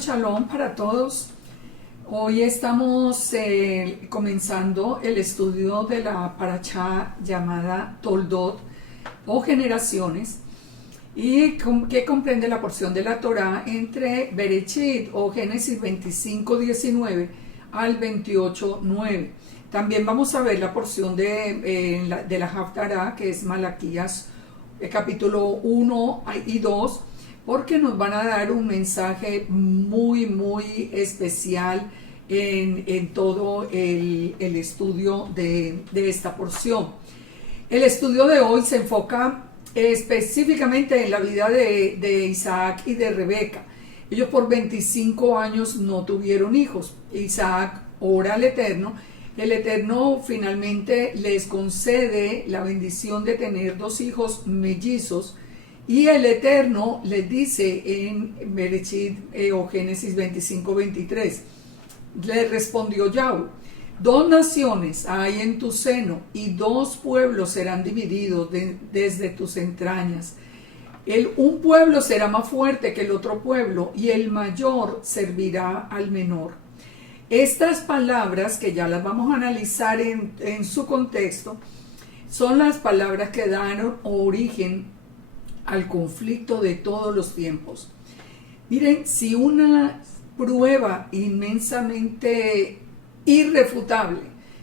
Shalom para todos. Hoy estamos comenzando el estudio de la parashá llamada Toldot o Generaciones, y que comprende la porción de la Torá entre Bereshit o Génesis 25:19 al 28:9. También vamos a ver la porción de la Haftará, que es Malaquías capítulo 1 y 2, porque nos van a dar un mensaje muy especial en todo el estudio de esta porción. El estudio de hoy se enfoca específicamente en la vida de Isaac y de Rebeca. Ellos por 25 años no tuvieron hijos. Isaac ora al Eterno. El Eterno finalmente les concede la bendición de tener 2 hijos mellizos, y el Eterno les dice en Bereshit o Génesis 25:23, le respondió Yahweh: 2 naciones hay en tu seno, y 2 pueblos serán divididos desde tus entrañas. Un pueblo será más fuerte que el otro pueblo, y el mayor servirá al menor. Estas palabras, que ya las vamos a analizar en su contexto, son las palabras que dan origen al conflicto de todos los tiempos. Miren, si una prueba inmensamente irrefutable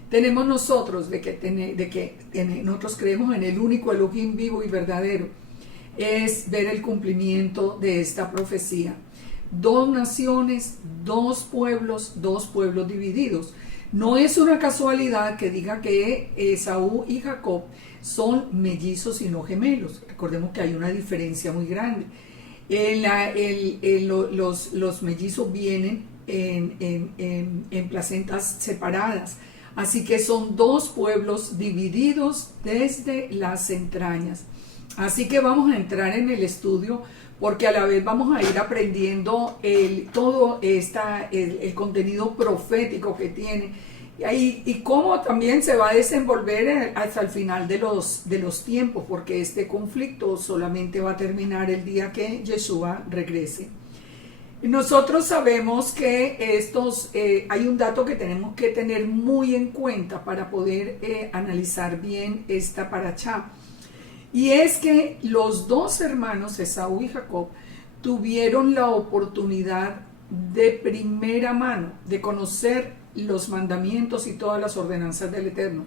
tenemos nosotros de que nosotros creemos en el único Elohim vivo y verdadero, es ver el cumplimiento de esta profecía. 2 naciones, 2 pueblos divididos. No es una casualidad que diga que Esaú y Jacob son mellizos y no gemelos. Recordemos que hay una diferencia muy grande. Los mellizos vienen en placentas separadas. Así que son 2 pueblos divididos desde las entrañas. Así que vamos a entrar en el estudio, porque a la vez vamos a ir aprendiendo todo el contenido profético que tiene, y cómo también se va a desenvolver hasta el final de los tiempos, porque este conflicto solamente va a terminar el día que Yeshua regrese. Nosotros sabemos que hay un dato que tenemos que tener muy en cuenta para poder analizar bien esta parashá. Y es que los 2 hermanos, Esaú y Jacob, tuvieron la oportunidad de primera mano de conocer los mandamientos y todas las ordenanzas del Eterno.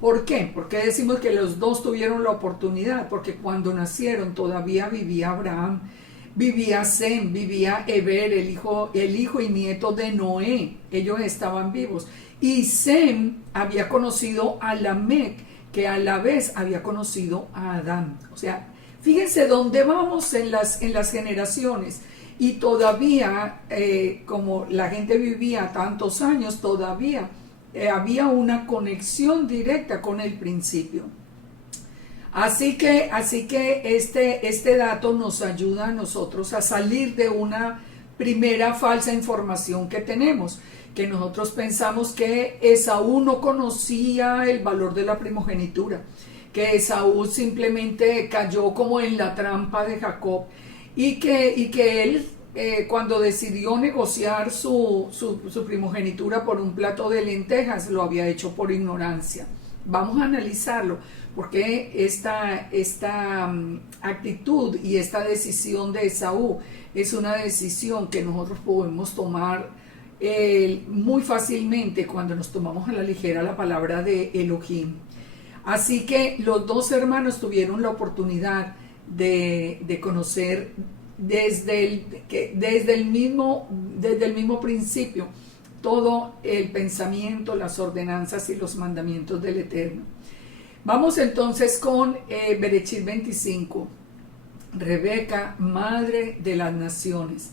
¿Por qué? Porque decimos que los 2 tuvieron la oportunidad, porque cuando nacieron todavía vivía Abraham, vivía Sem, vivía Eber, el hijo y nieto de Noé. Ellos estaban vivos. Y Sem había conocido a Lamec, que a la vez había conocido a Adán. O sea, fíjense dónde vamos en las generaciones, y todavía, como la gente vivía tantos años, todavía había una conexión directa con el principio. Así que este dato nos ayuda a nosotros a salir de una primera falsa información que tenemos, que nosotros pensamos que Esaú no conocía el valor de la primogenitura, que Esaú simplemente cayó como en la trampa de Jacob, y que él cuando decidió negociar su primogenitura por un plato de lentejas, lo había hecho por ignorancia. Vamos a analizarlo, porque esta actitud y esta decisión de Esaú es una decisión que nosotros podemos tomar muy fácilmente cuando nos tomamos a la ligera la palabra de Elohim. Así que los 2 hermanos tuvieron la oportunidad de conocer desde el mismo principio todo el pensamiento, las ordenanzas y los mandamientos del Eterno. Vamos entonces con Bereshit 25, Rebeca, madre de las naciones.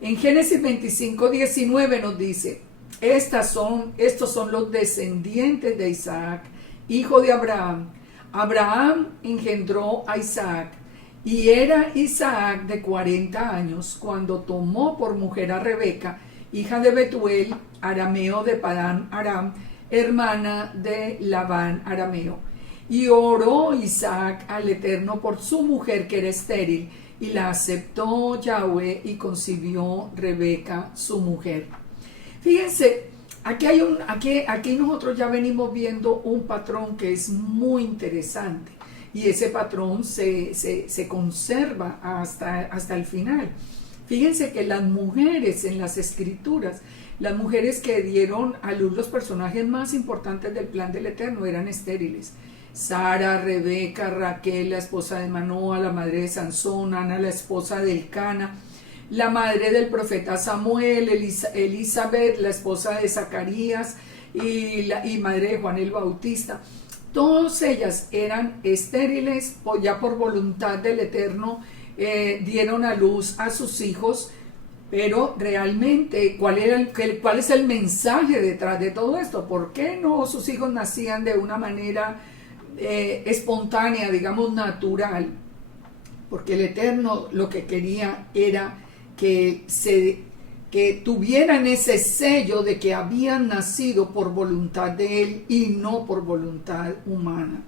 En Génesis 25:19 nos dice: estos son los descendientes de Isaac, hijo de Abraham. Abraham engendró a Isaac, y era Isaac de 40 años cuando tomó por mujer a Rebeca, hija de Betuel, arameo de Padán Aram, hermana de Labán arameo. Y oró Isaac al Eterno por su mujer, que era estéril, y la aceptó Yahweh y concibió Rebeca, su mujer. Fíjense, aquí nosotros ya venimos viendo un patrón que es muy interesante, y ese patrón se conserva hasta el final. Fíjense que las mujeres en las escrituras, las mujeres que dieron a luz los personajes más importantes del plan del Eterno eran estériles. Sara, Rebeca, Raquel, la esposa de Manoa, la madre de Sansón, Ana, la esposa de Elcana, la madre del profeta Samuel, Elizabeth, la esposa de Zacarías y madre de Juan el Bautista. Todas ellas eran estériles, ya por voluntad del Eterno dieron a luz a sus hijos, pero realmente, ¿cuál es el mensaje detrás de todo esto? ¿Por qué no sus hijos nacían de una manera espontánea, digamos natural? Porque el Eterno lo que quería era que tuvieran ese sello de que habían nacido por voluntad de Él y no por voluntad humana.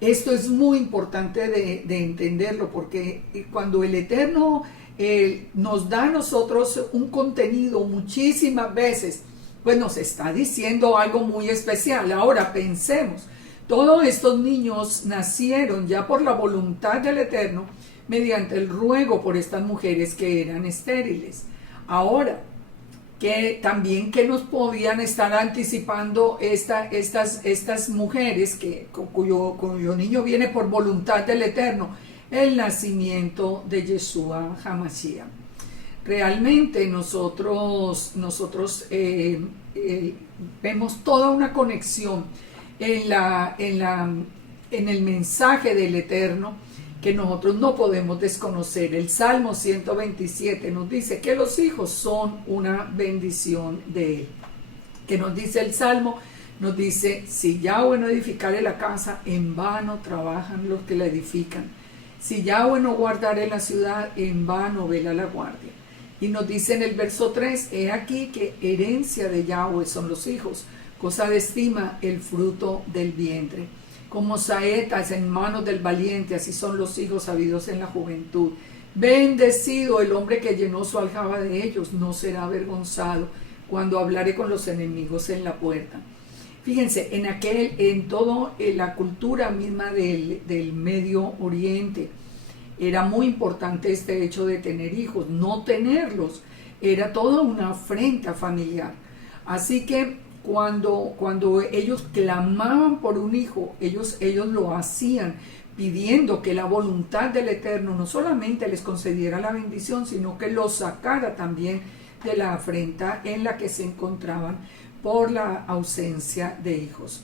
Esto es muy importante de entenderlo, porque cuando el Eterno nos da a nosotros un contenido muchísimas veces, pues nos está diciendo algo muy especial. Ahora pensemos, todos estos niños nacieron ya por la voluntad del Eterno mediante el ruego por estas mujeres que eran estériles. Ahora, que también que nos podían estar anticipando estas mujeres cuyo niño viene por voluntad del Eterno, el nacimiento de Yeshua HaMashiach. Realmente nosotros vemos toda una conexión en el mensaje del Eterno que nosotros no podemos desconocer. El Salmo 127 nos dice que los hijos son una bendición de Él. ¿Qué nos dice el Salmo? Nos dice, si Yahweh no edificare la casa, en vano trabajan los que la edifican. Si Yahweh no guardare la ciudad, en vano vela la guardia. Y nos dice en el verso 3, he aquí que herencia de Yahweh son los hijos, cosa de estima el fruto del vientre. Como saetas en manos del valiente, así son los hijos habidos en la juventud. Bendecido el hombre que llenó su aljaba de ellos, no será avergonzado cuando hablare con los enemigos en la puerta. Fíjense, en toda la cultura misma del Medio Oriente, era muy importante este hecho de tener hijos. No tenerlos era toda una afrenta familiar. Así que cuando ellos clamaban por un hijo, ellos lo hacían pidiendo que la voluntad del Eterno no solamente les concediera la bendición, sino que los sacara también de la afrenta en la que se encontraban por la ausencia de hijos.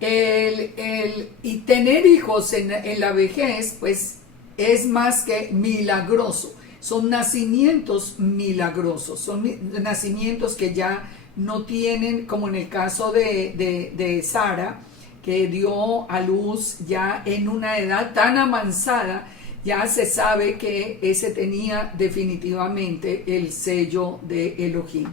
Y tener hijos en la vejez, pues es más que milagroso. Son nacimientos milagrosos, son nacimientos que ya no tienen, como en el caso de Sara, que dio a luz ya en una edad tan avanzada, ya se sabe que ese tenía definitivamente el sello de Elohim.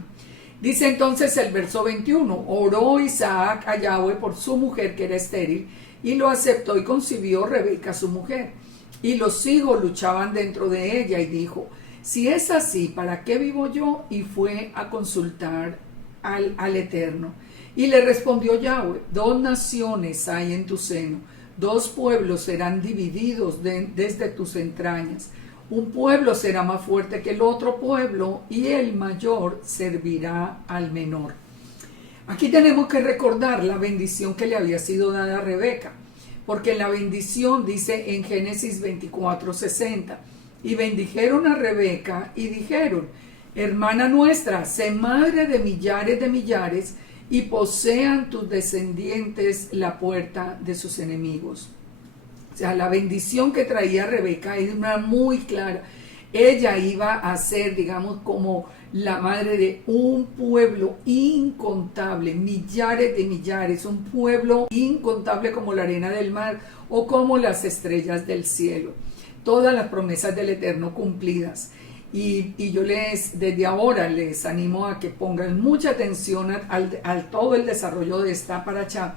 Dice entonces el verso 21, oró Isaac a Yahweh por su mujer que era estéril, y lo aceptó y concibió Rebeca su mujer. Y los hijos luchaban dentro de ella, y dijo, si es así, ¿para qué vivo yo? Y fue a consultar al Eterno. Y le respondió Yahweh, 2 naciones hay en tu seno, 2 pueblos serán divididos desde tus entrañas. Un pueblo será más fuerte que el otro pueblo, y el mayor servirá al menor. Aquí tenemos que recordar la bendición que le había sido dada a Rebeca, porque la bendición dice en Génesis 24:60, y bendijeron a Rebeca y dijeron, hermana nuestra, sé madre de millares, y posean tus descendientes la puerta de sus enemigos. O sea, la bendición que traía Rebeca es una muy clara. Ella iba a ser, digamos, como la madre de un pueblo incontable, millares de millares, un pueblo incontable como la arena del mar o como las estrellas del cielo. Todas las promesas del Eterno cumplidas. Y yo desde ahora les animo a que pongan mucha atención al todo el desarrollo de esta paracha,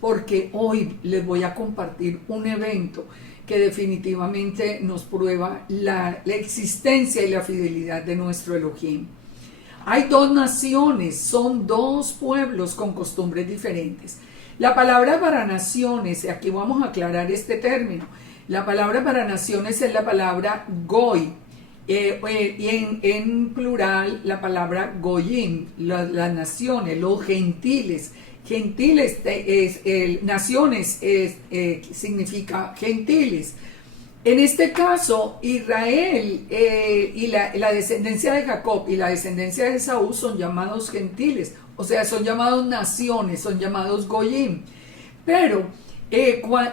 porque hoy les voy a compartir un evento que definitivamente nos prueba la existencia y la fidelidad de nuestro Elohim. Hay dos naciones, son dos pueblos con costumbres diferentes. La palabra para naciones, aquí vamos a aclarar este término, la palabra para naciones es la palabra goy, y en plural la palabra goyim, las naciones, los gentiles. Gentiles, naciones significa gentiles. En este caso, Israel y la descendencia de Jacob y la descendencia de Esaú son llamados gentiles, o sea, son llamados naciones, son llamados goyim. Pero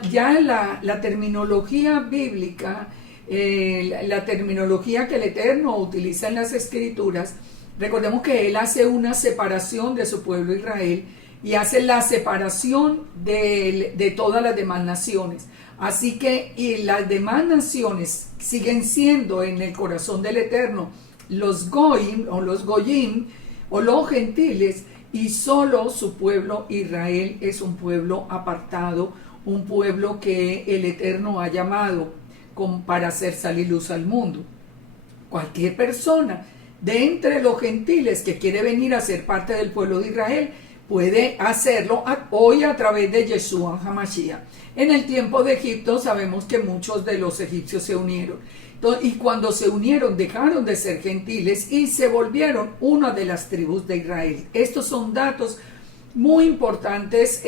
ya la terminología bíblica, la terminología que el Eterno utiliza en las Escrituras, recordemos que Él hace una separación de su pueblo Israel y hace la separación de todas las demás naciones. Así que y las demás naciones siguen siendo en el corazón del Eterno los goyim o los goyim o los gentiles, y solo su pueblo Israel es un pueblo apartado, un pueblo que el Eterno ha llamado para hacer salir luz al mundo. Cualquier persona de entre los gentiles que quiere venir a ser parte del pueblo de Israel puede hacerlo hoy a través de Yeshua HaMashiach. En el tiempo de Egipto sabemos que muchos de los egipcios se unieron. Y cuando se unieron dejaron de ser gentiles y se volvieron una de las tribus de Israel. Estos son datos muy importantes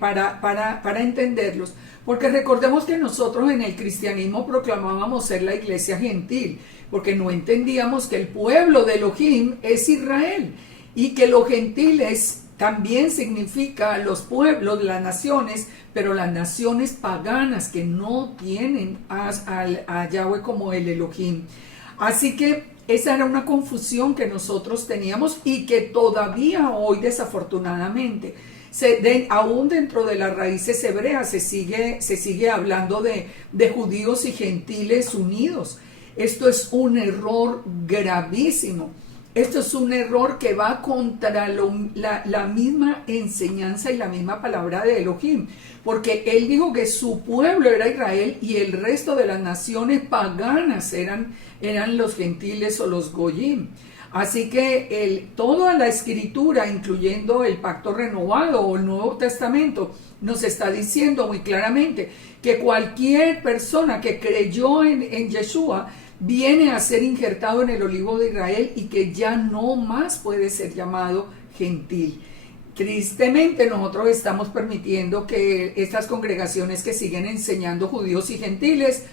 para entenderlos, porque recordemos que nosotros en el cristianismo proclamábamos ser la iglesia gentil, porque no entendíamos que el pueblo de Elohim es Israel y que los gentiles también significa los pueblos, las naciones, pero las naciones paganas que no tienen a Yahweh como el Elohim. Así que esa era una confusión que nosotros teníamos y que todavía hoy desafortunadamente, aún dentro de las raíces hebreas se sigue hablando de judíos y gentiles unidos. Esto es un error gravísimo. Esto es un error que va contra la misma enseñanza y la misma palabra de Elohim, porque él dijo que su pueblo era Israel y el resto de las naciones paganas eran los gentiles o los goyim. Así que toda la escritura, incluyendo el pacto renovado o el Nuevo Testamento, nos está diciendo muy claramente que cualquier persona que creyó en Yeshua viene a ser injertado en el olivo de Israel y que ya no más puede ser llamado gentil. Tristemente nosotros estamos permitiendo que estas congregaciones que siguen enseñando judíos y gentiles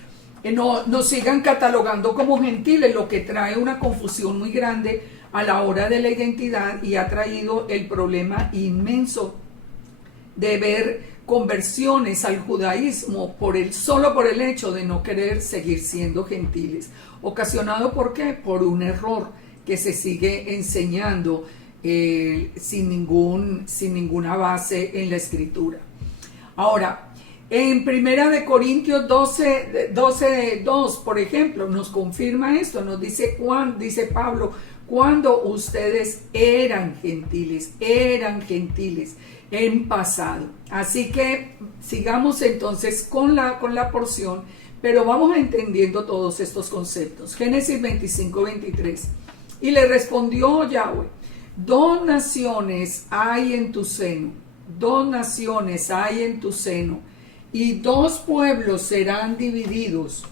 nos sigan catalogando como gentiles, lo que trae una confusión muy grande a la hora de la identidad y ha traído el problema inmenso de ver conversiones al judaísmo solo por el hecho de no querer seguir siendo gentiles. ¿Ocasionado por qué? Por un error que se sigue enseñando sin ninguna base en la escritura. Ahora, en Primera de Corintios 12:2, por ejemplo, nos confirma esto, nos dice dice Pablo, cuando ustedes eran gentiles en pasado. Así que sigamos entonces con la porción, pero vamos entendiendo todos estos conceptos. Génesis 25:23. Y le respondió Yahweh: dos naciones hay en tu seno, y dos pueblos serán divididos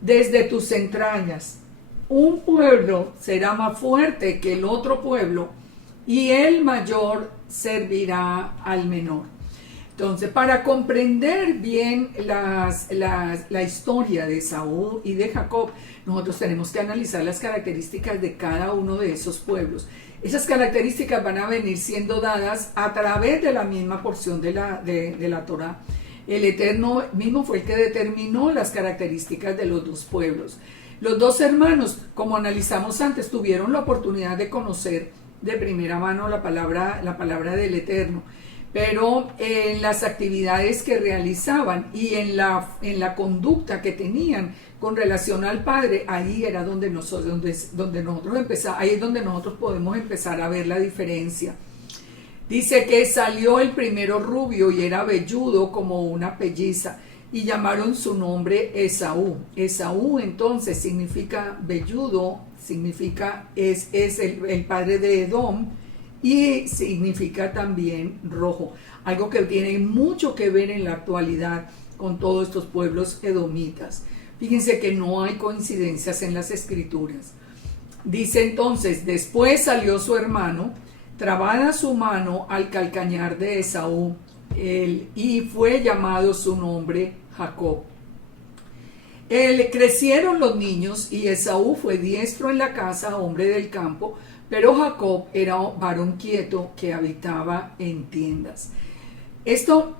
desde tus entrañas. Un pueblo será más fuerte que el otro pueblo, y el mayor servirá al menor. Entonces, para comprender bien la historia de Esaú y de Jacob, nosotros tenemos que analizar las características de cada uno de esos pueblos. Esas características van a venir siendo dadas a través de la misma porción de la Torá. El Eterno mismo fue el que determinó las características de los dos pueblos. Los dos hermanos, como analizamos antes, tuvieron la oportunidad de conocer de primera mano la palabra del Eterno, pero en las actividades que realizaban y en la conducta que tenían con relación al Padre, ahí era donde nosotros ahí es donde nosotros podemos empezar a ver la diferencia. Dice que salió el primero rubio y era velludo como una pelliza y llamaron su nombre Esaú. Esaú entonces significa velludo, significa es el padre de Edom y significa también rojo. Algo que tiene mucho que ver en la actualidad con todos estos pueblos edomitas. Fíjense que no hay coincidencias en las escrituras. Dice entonces, después salió su hermano, trabada su mano al calcañar de Esaú, y fue llamado su nombre Jacob. Crecieron los niños y Esaú fue diestro en la casa, hombre del campo, pero Jacob era varón quieto que habitaba en tiendas. Esto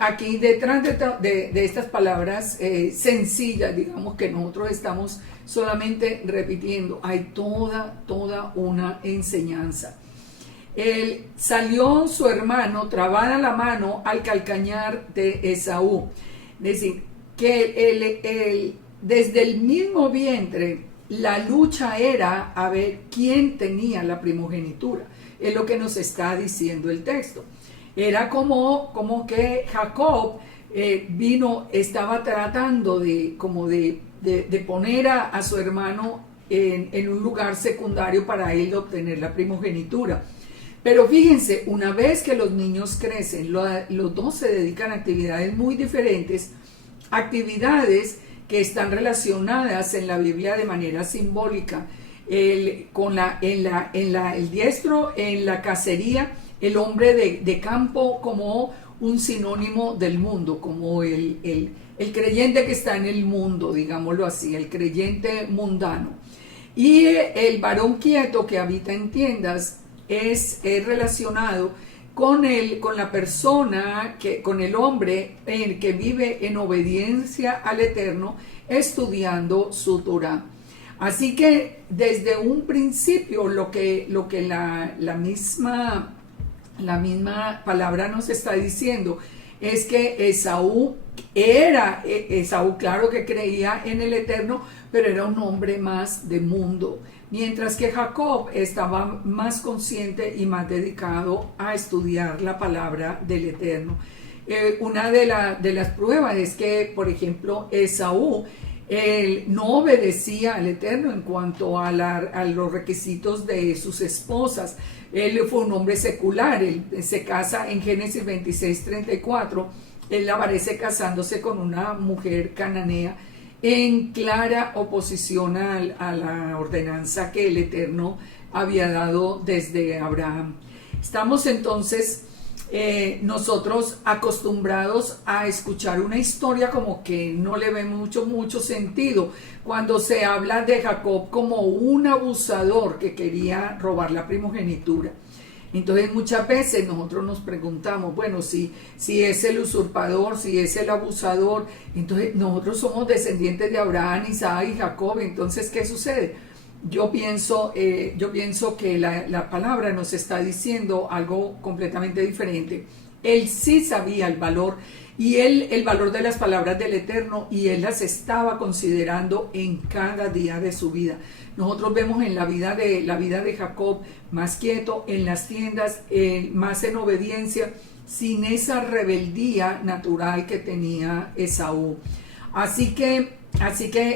aquí detrás de estas palabras sencillas, digamos que nosotros estamos solamente repitiendo, hay toda una enseñanza. Salió su hermano, trabada la mano al calcañar de Esaú. Es decir, que desde el mismo vientre la lucha era a ver quién tenía la primogenitura. Es lo que nos está diciendo el texto. Era como que Jacob estaba tratando de poner a su hermano en un lugar secundario para él obtener la primogenitura. Pero fíjense, una vez que los niños crecen, los dos se dedican a actividades muy diferentes, actividades que están relacionadas en la Biblia de manera simbólica, el diestro en la cacería, el hombre de campo como un sinónimo del mundo, como el creyente que está en el mundo, digámoslo así, el creyente mundano. Y el varón quieto que habita en tiendas es relacionado con la persona, con el hombre que vive en obediencia al Eterno, estudiando su Torah. Así que desde un principio lo que la misma palabra nos está diciendo es que Esaú claro que creía en el Eterno, pero era un hombre más de mundo, mientras que Jacob estaba más consciente y más dedicado a estudiar la palabra del Eterno. Una de las pruebas es que, por ejemplo, Esaú no obedecía al Eterno en cuanto a los requisitos de sus esposas. Él fue un hombre secular, él se casa en Génesis 26:34, él aparece casándose con una mujer cananea en clara oposición a la ordenanza que el Eterno había dado desde Abraham. Estamos entonces nosotros acostumbrados a escuchar una historia como que no le ve mucho sentido cuando se habla de Jacob como un abusador que quería robar la primogenitura. Entonces muchas veces nosotros nos preguntamos, bueno, si es el usurpador, si es el abusador, entonces nosotros somos descendientes de Abraham, Isaac y Jacob, entonces ¿qué sucede? Yo pienso que la palabra nos está diciendo algo completamente diferente. Él sí sabía el valor y el valor de las palabras del Eterno, y él las estaba considerando en cada día de su vida. Nosotros vemos en la vida de Jacob más quieto, en las tiendas, más en obediencia, sin esa rebeldía natural que tenía Esaú. Así que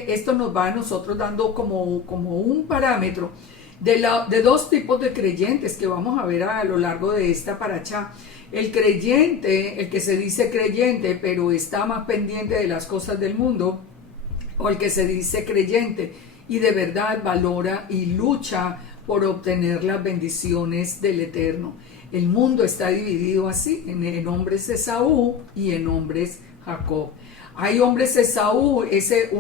esto nos va a nosotros dando como un parámetro de dos tipos de creyentes que vamos a ver a lo largo de esta parachá. El creyente, el que se dice creyente pero está más pendiente de las cosas del mundo, o el que se dice creyente y de verdad valora y lucha por obtener las bendiciones del Eterno. El mundo está dividido así, en hombres Esaú y en hombres Jacob. Hay hombres Esaú, este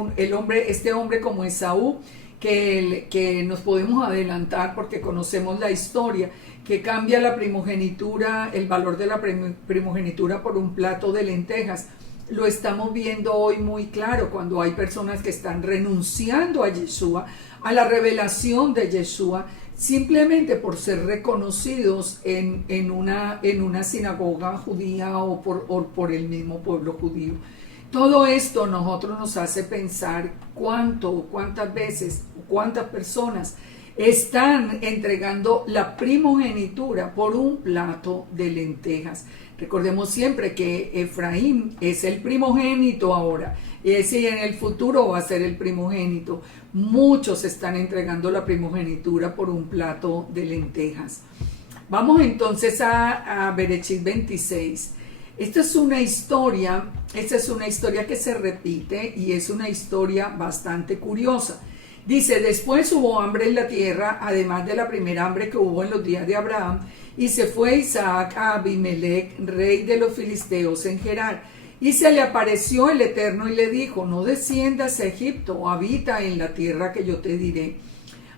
hombre como Esaú, que nos podemos adelantar porque conocemos la historia, que cambia la primogenitura, el valor de la primogenitura por un plato de lentejas. Lo estamos viendo hoy muy claro cuando hay personas que están renunciando a Yeshua, a la revelación de Yeshua, simplemente por ser reconocidos en una sinagoga judía o por el mismo pueblo judío. Todo esto nosotros nos hace pensar cuántas veces, cuántas personas están entregando la primogenitura por un plato de lentejas. Recordemos siempre que Efraín es el primogénito ahora, y ese en el futuro va a ser el primogénito. Muchos están entregando la primogenitura por un plato de lentejas. Vamos entonces a Bereshit 26. Esta es una historia que se repite y es una historia bastante curiosa. Dice, después hubo hambre en la tierra, además de la primera hambre que hubo en los días de Abraham, y se fue Isaac a Abimelech, rey de los filisteos, en Gerar. Y se le apareció el Eterno y le dijo, no desciendas a Egipto, habita en la tierra que yo te diré.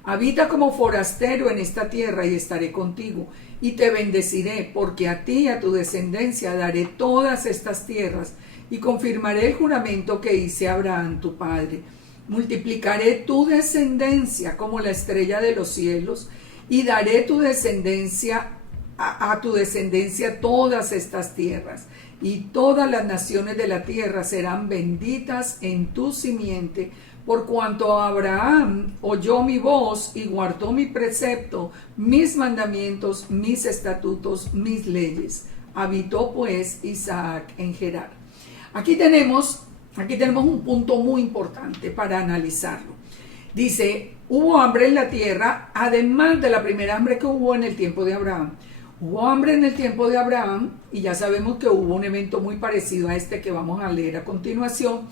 Habita como forastero en esta tierra y estaré contigo, y te bendeciré, porque a ti y a tu descendencia daré todas estas tierras, y confirmaré el juramento que hice a Abraham tu padre. Multiplicaré tu descendencia como la estrella de los cielos, y daré tu descendencia a tu descendencia todas estas tierras, y todas las naciones de la tierra serán benditas en tu simiente, por cuanto Abraham oyó mi voz y guardó mi precepto, mis mandamientos, mis estatutos, mis leyes. Habitó pues Isaac en Gerar. Aquí tenemos un punto muy importante para analizarlo. Dice, hubo hambre en la tierra, además de la primera hambre que hubo en el tiempo de Abraham. Hubo hambre en el tiempo de Abraham, y ya sabemos que hubo un evento muy parecido a este que vamos a leer a continuación.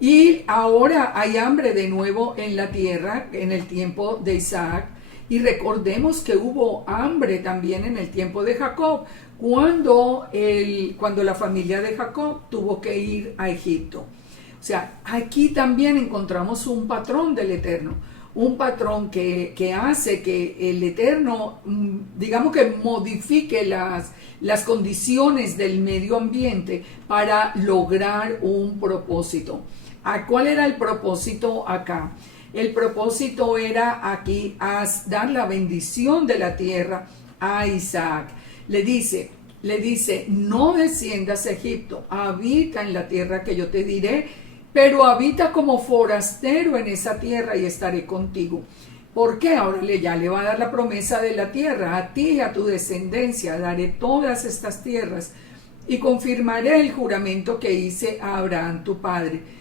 Y ahora hay hambre de nuevo en la tierra, en el tiempo de Isaac. Y recordemos que hubo hambre también en el tiempo de Jacob, cuando la familia de Jacob tuvo que ir a Egipto. O sea, aquí también encontramos un patrón del Eterno, un patrón que hace que el Eterno, digamos que modifique las condiciones del medio ambiente para lograr un propósito. ¿Cuál era el propósito acá? El propósito era aquí dar la bendición de la tierra a Isaac. Le dice, no desciendas a Egipto, habita en la tierra que yo te diré, pero habita como forastero en esa tierra y estaré contigo. ¿Por qué? Ahora ya le va a dar la promesa de la tierra, a ti y a tu descendencia daré todas estas tierras y confirmaré el juramento que hice a Abraham tu padre.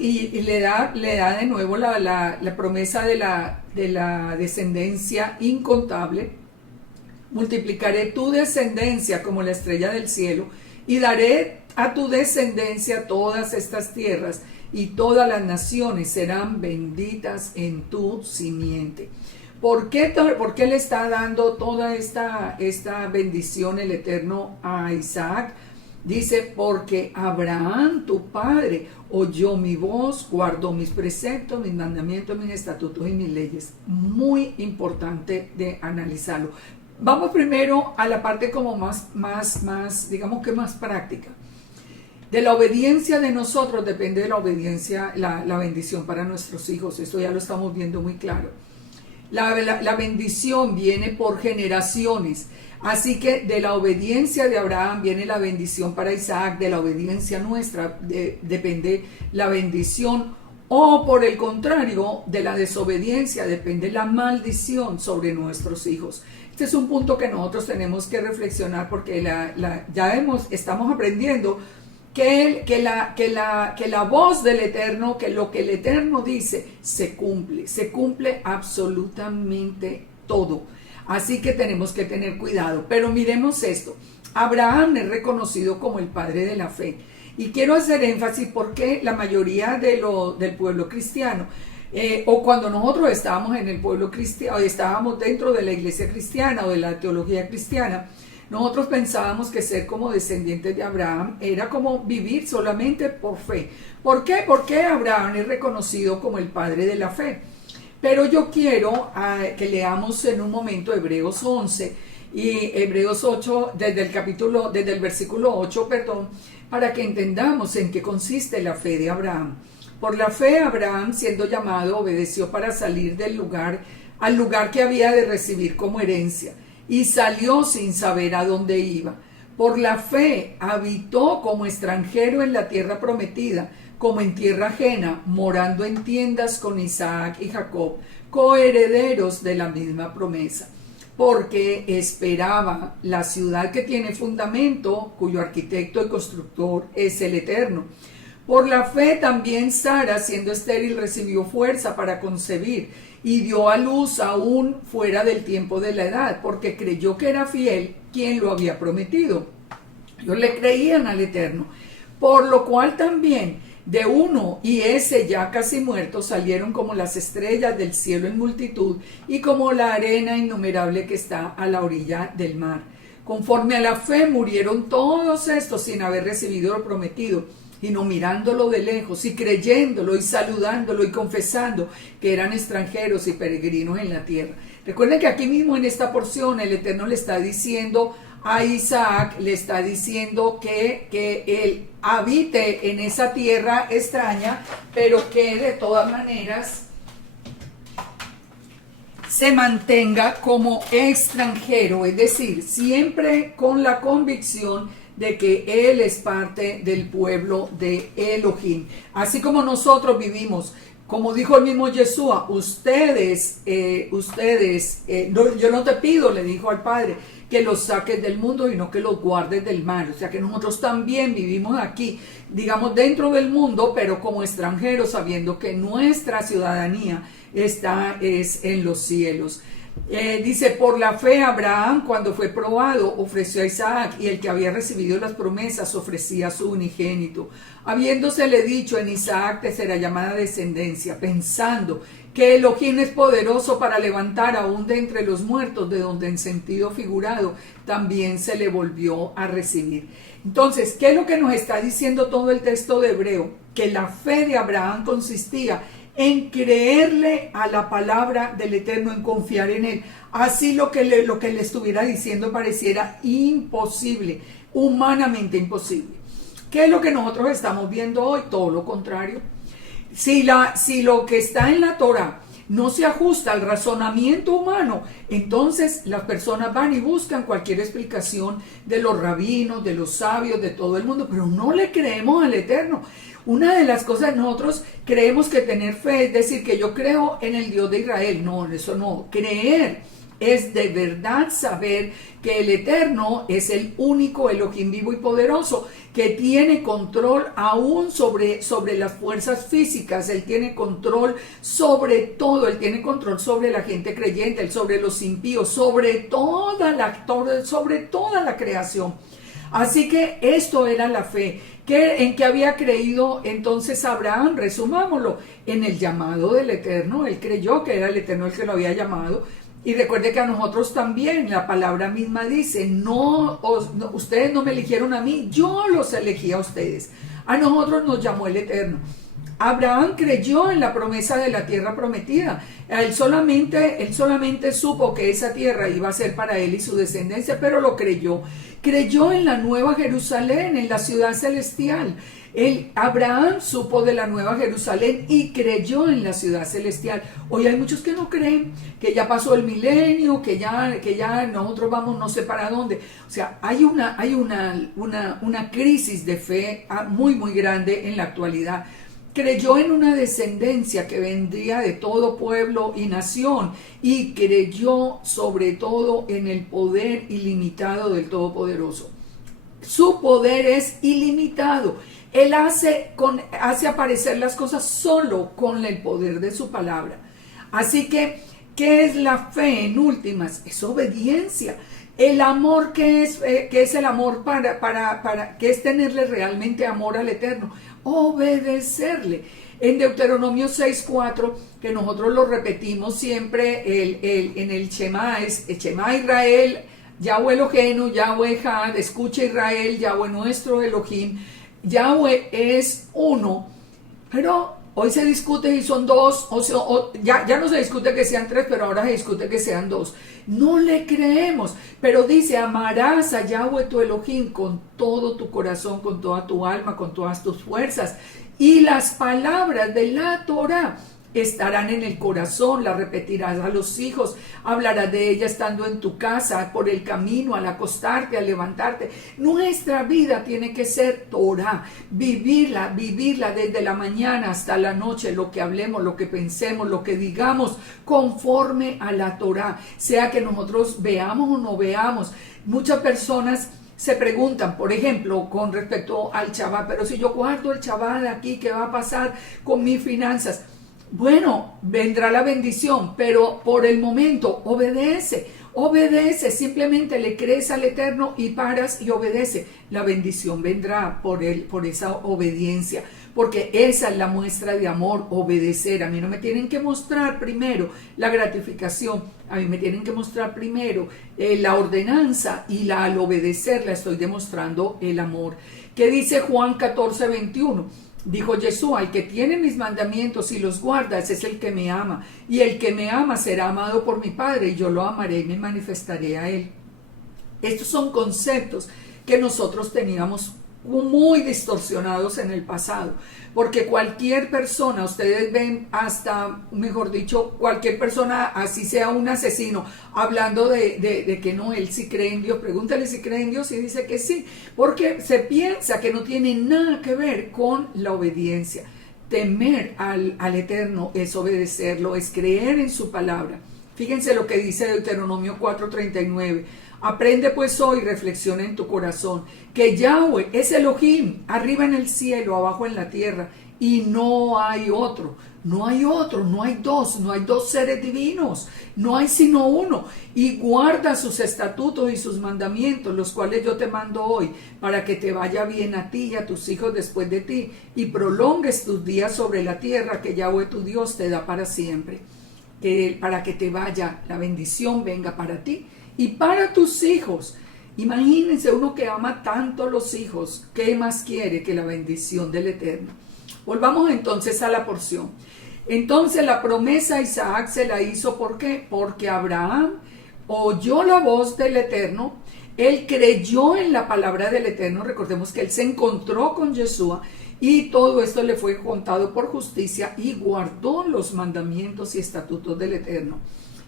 Y le da de nuevo la promesa de la descendencia incontable. Multiplicaré tu descendencia como la estrella del cielo y daré a tu descendencia todas estas tierras, y todas las naciones serán benditas en tu simiente. ¿Por qué le está dando toda esta bendición el Eterno a Isaac? Dice, porque Abraham, tu padre, oyó mi voz, guardó mis preceptos, mis mandamientos, mis estatutos y mis leyes. Muy importante de analizarlo. Vamos primero a la parte como más, digamos que más práctica. De la obediencia de nosotros depende de la obediencia, la bendición para nuestros hijos. Esto ya lo estamos viendo muy claro. La bendición viene por generaciones. Así que de la obediencia de Abraham viene la bendición para Isaac, de la obediencia nuestra depende la bendición, o por el contrario, de la desobediencia depende la maldición sobre nuestros hijos. Este es un punto que nosotros tenemos que reflexionar, porque estamos aprendiendo que la voz del Eterno, que lo que el Eterno dice, se cumple absolutamente todo. Así que tenemos que tener cuidado. Pero miremos esto. Abraham es reconocido como el padre de la fe. Y quiero hacer énfasis porque la mayoría del pueblo cristiano, o cuando nosotros estábamos en el pueblo cristiano, estábamos dentro de la iglesia cristiana o de la teología cristiana, nosotros pensábamos que ser como descendientes de Abraham era como vivir solamente por fe. ¿Por qué? Porque Abraham es reconocido como el padre de la fe. Pero yo quiero que leamos en un momento Hebreos 11 y Hebreos 8 desde el versículo 8, para que entendamos en qué consiste la fe de Abraham. Por la fe Abraham, siendo llamado, obedeció para salir al lugar que había de recibir como herencia, y salió sin saber a dónde iba. Por la fe habitó como extranjero en la tierra prometida, como en tierra ajena, morando en tiendas con Isaac y Jacob, coherederos de la misma promesa, porque esperaba la ciudad que tiene fundamento, cuyo arquitecto y constructor es el Eterno. Por la fe también Sara, siendo estéril, recibió fuerza para concebir y dio a luz aún fuera del tiempo de la edad, porque creyó que era fiel quien lo había prometido. Ellos le creían al Eterno, por lo cual también de uno y ese ya casi muerto salieron como las estrellas del cielo en multitud y como la arena innumerable que está a la orilla del mar. Conforme a la fe murieron todos estos sin haber recibido lo prometido, sino mirándolo de lejos y creyéndolo y saludándolo y confesando que eran extranjeros y peregrinos en la tierra. Recuerden que aquí mismo en esta porción el Eterno le está diciendo a Isaac, le está diciendo que él habite en esa tierra extraña, pero que de todas maneras se mantenga como extranjero, es decir, siempre con la convicción de que él es parte del pueblo de Elohim. Así como nosotros vivimos, como dijo el mismo Yeshua, yo no te pido, le dijo al Padre, que los saques del mundo, sino que los guardes del mal. O sea que nosotros también vivimos aquí, digamos dentro del mundo, pero como extranjeros, sabiendo que nuestra ciudadanía es en los cielos. Dice, por la fe Abraham, cuando fue probado, ofreció a Isaac, y el que había recibido las promesas ofrecía a su unigénito, habiéndosele dicho, en Isaac te será llamada descendencia, pensando que Elohim es poderoso para levantar aún de entre los muertos, de donde en sentido figurado también se le volvió a recibir. Entonces, ¿qué es lo que nos está diciendo todo el texto de Hebreo? Que la fe de Abraham consistía en creerle a la palabra del Eterno, en confiar en él. Así lo que le estuviera diciendo pareciera imposible, humanamente imposible. ¿Qué es lo que nosotros estamos viendo hoy? Todo lo contrario. Si lo que está en la Torah no se ajusta al razonamiento humano, entonces las personas van y buscan cualquier explicación de los rabinos, de los sabios, de todo el mundo, pero no le creemos al Eterno. Una de las cosas, nosotros creemos que tener fe es decir que yo creo en el Dios de Israel. No, eso no. Creer es de verdad saber que el Eterno es el único Elohim vivo y poderoso, que tiene control aún sobre las fuerzas físicas. Él tiene control sobre todo, él tiene control sobre la gente creyente, sobre los impíos, sobre toda la creación. Así que esto era la fe. ¿En qué había creído entonces Abraham? Resumámoslo, en el llamado del Eterno. Él creyó que era el Eterno el que lo había llamado. Y recuerde que a nosotros también la palabra misma dice, ustedes no me eligieron a mí, yo los elegí a ustedes. A nosotros nos llamó el Eterno. Abraham creyó en la promesa de la tierra prometida. Él solamente supo que esa tierra iba a ser para él y su descendencia, pero lo creyó. Creyó en la nueva Jerusalén, en la ciudad celestial. Abraham supo de la nueva Jerusalén y creyó en la ciudad celestial. Hoy hay muchos que no creen, que ya pasó el milenio, que ya nosotros vamos no sé para dónde. O sea, hay una crisis de fe muy, muy grande en la actualidad. Creyó en una descendencia que vendría de todo pueblo y nación, y creyó sobre todo en el poder ilimitado del Todopoderoso. Su poder es ilimitado. Él hace aparecer las cosas solo con el poder de su palabra. Así que, ¿qué es la fe en últimas? Es obediencia. El amor, ¿qué es el amor qué es tenerle realmente amor al Eterno? Obedecerle. En Deuteronomio 6:4, que nosotros lo repetimos siempre, en el Shema, es Shema Israel, Yahweh Eloheinu, Yahweh Echad, escucha Israel, Yahweh nuestro Elohim. Yahweh es uno, pero hoy se discute si son dos, ya no se discute que sean tres, pero ahora se discute que sean dos. No le creemos, pero dice, amarás a Yahweh tu Elohim con todo tu corazón, con toda tu alma, con todas tus fuerzas. Y las palabras de la Torah estarán en el corazón, las repetirás a los hijos, hablarás de ella estando en tu casa, por el camino, al acostarte, al levantarte. Nuestra vida tiene que ser Torah, vivirla desde la mañana hasta la noche, lo que hablemos, lo que pensemos, lo que digamos, conforme a la Torah, sea que nosotros veamos o no veamos. Muchas personas se preguntan, por ejemplo, con respecto al Shabbat, pero si yo guardo el Shabbat aquí, ¿qué va a pasar con mis finanzas? Bueno, vendrá la bendición, pero por el momento obedece, simplemente le crees al Eterno y paras y obedece. La bendición vendrá por esa obediencia, porque esa es la muestra de amor, obedecer. A mí no me tienen que mostrar primero la gratificación, a mí me tienen que mostrar primero la ordenanza, y al obedecerla estoy demostrando el amor. ¿Qué dice Juan 14:21? Dijo Jesús: al que tiene mis mandamientos y los guarda, ese es el que me ama, y el que me ama será amado por mi Padre, y yo lo amaré y me manifestaré a él. Estos son conceptos que nosotros teníamos muy distorsionados en el pasado, porque cualquier persona, ustedes ven hasta, mejor dicho, cualquier persona, así sea un asesino, hablando de que no, él sí cree en Dios. Pregúntale si cree en Dios y dice que sí, porque se piensa que no tiene nada que ver con la obediencia. Temer al Eterno es obedecerlo, es creer en su palabra. Fíjense lo que dice Deuteronomio 4:39. Aprende pues hoy, reflexiona en tu corazón, que Yahweh es Elohim, arriba en el cielo, abajo en la tierra, y no hay otro, no hay dos seres divinos, no hay sino uno. Y guarda sus estatutos y sus mandamientos, los cuales yo te mando hoy, para que te vaya bien a ti y a tus hijos después de ti, y prolongues tus días sobre la tierra que Yahweh tu Dios te da para siempre. Para que te vaya, la bendición venga para ti y para tus hijos. Imagínense, uno que ama tanto a los hijos, ¿qué más quiere que la bendición del Eterno? Volvamos entonces a la porción. Entonces la promesa a Isaac se la hizo, ¿por qué? Porque Abraham oyó la voz del Eterno, él creyó en la palabra del Eterno. Recordemos que él se encontró con Yeshua, y todo esto le fue contado por justicia, y guardó los mandamientos y estatutos del Eterno.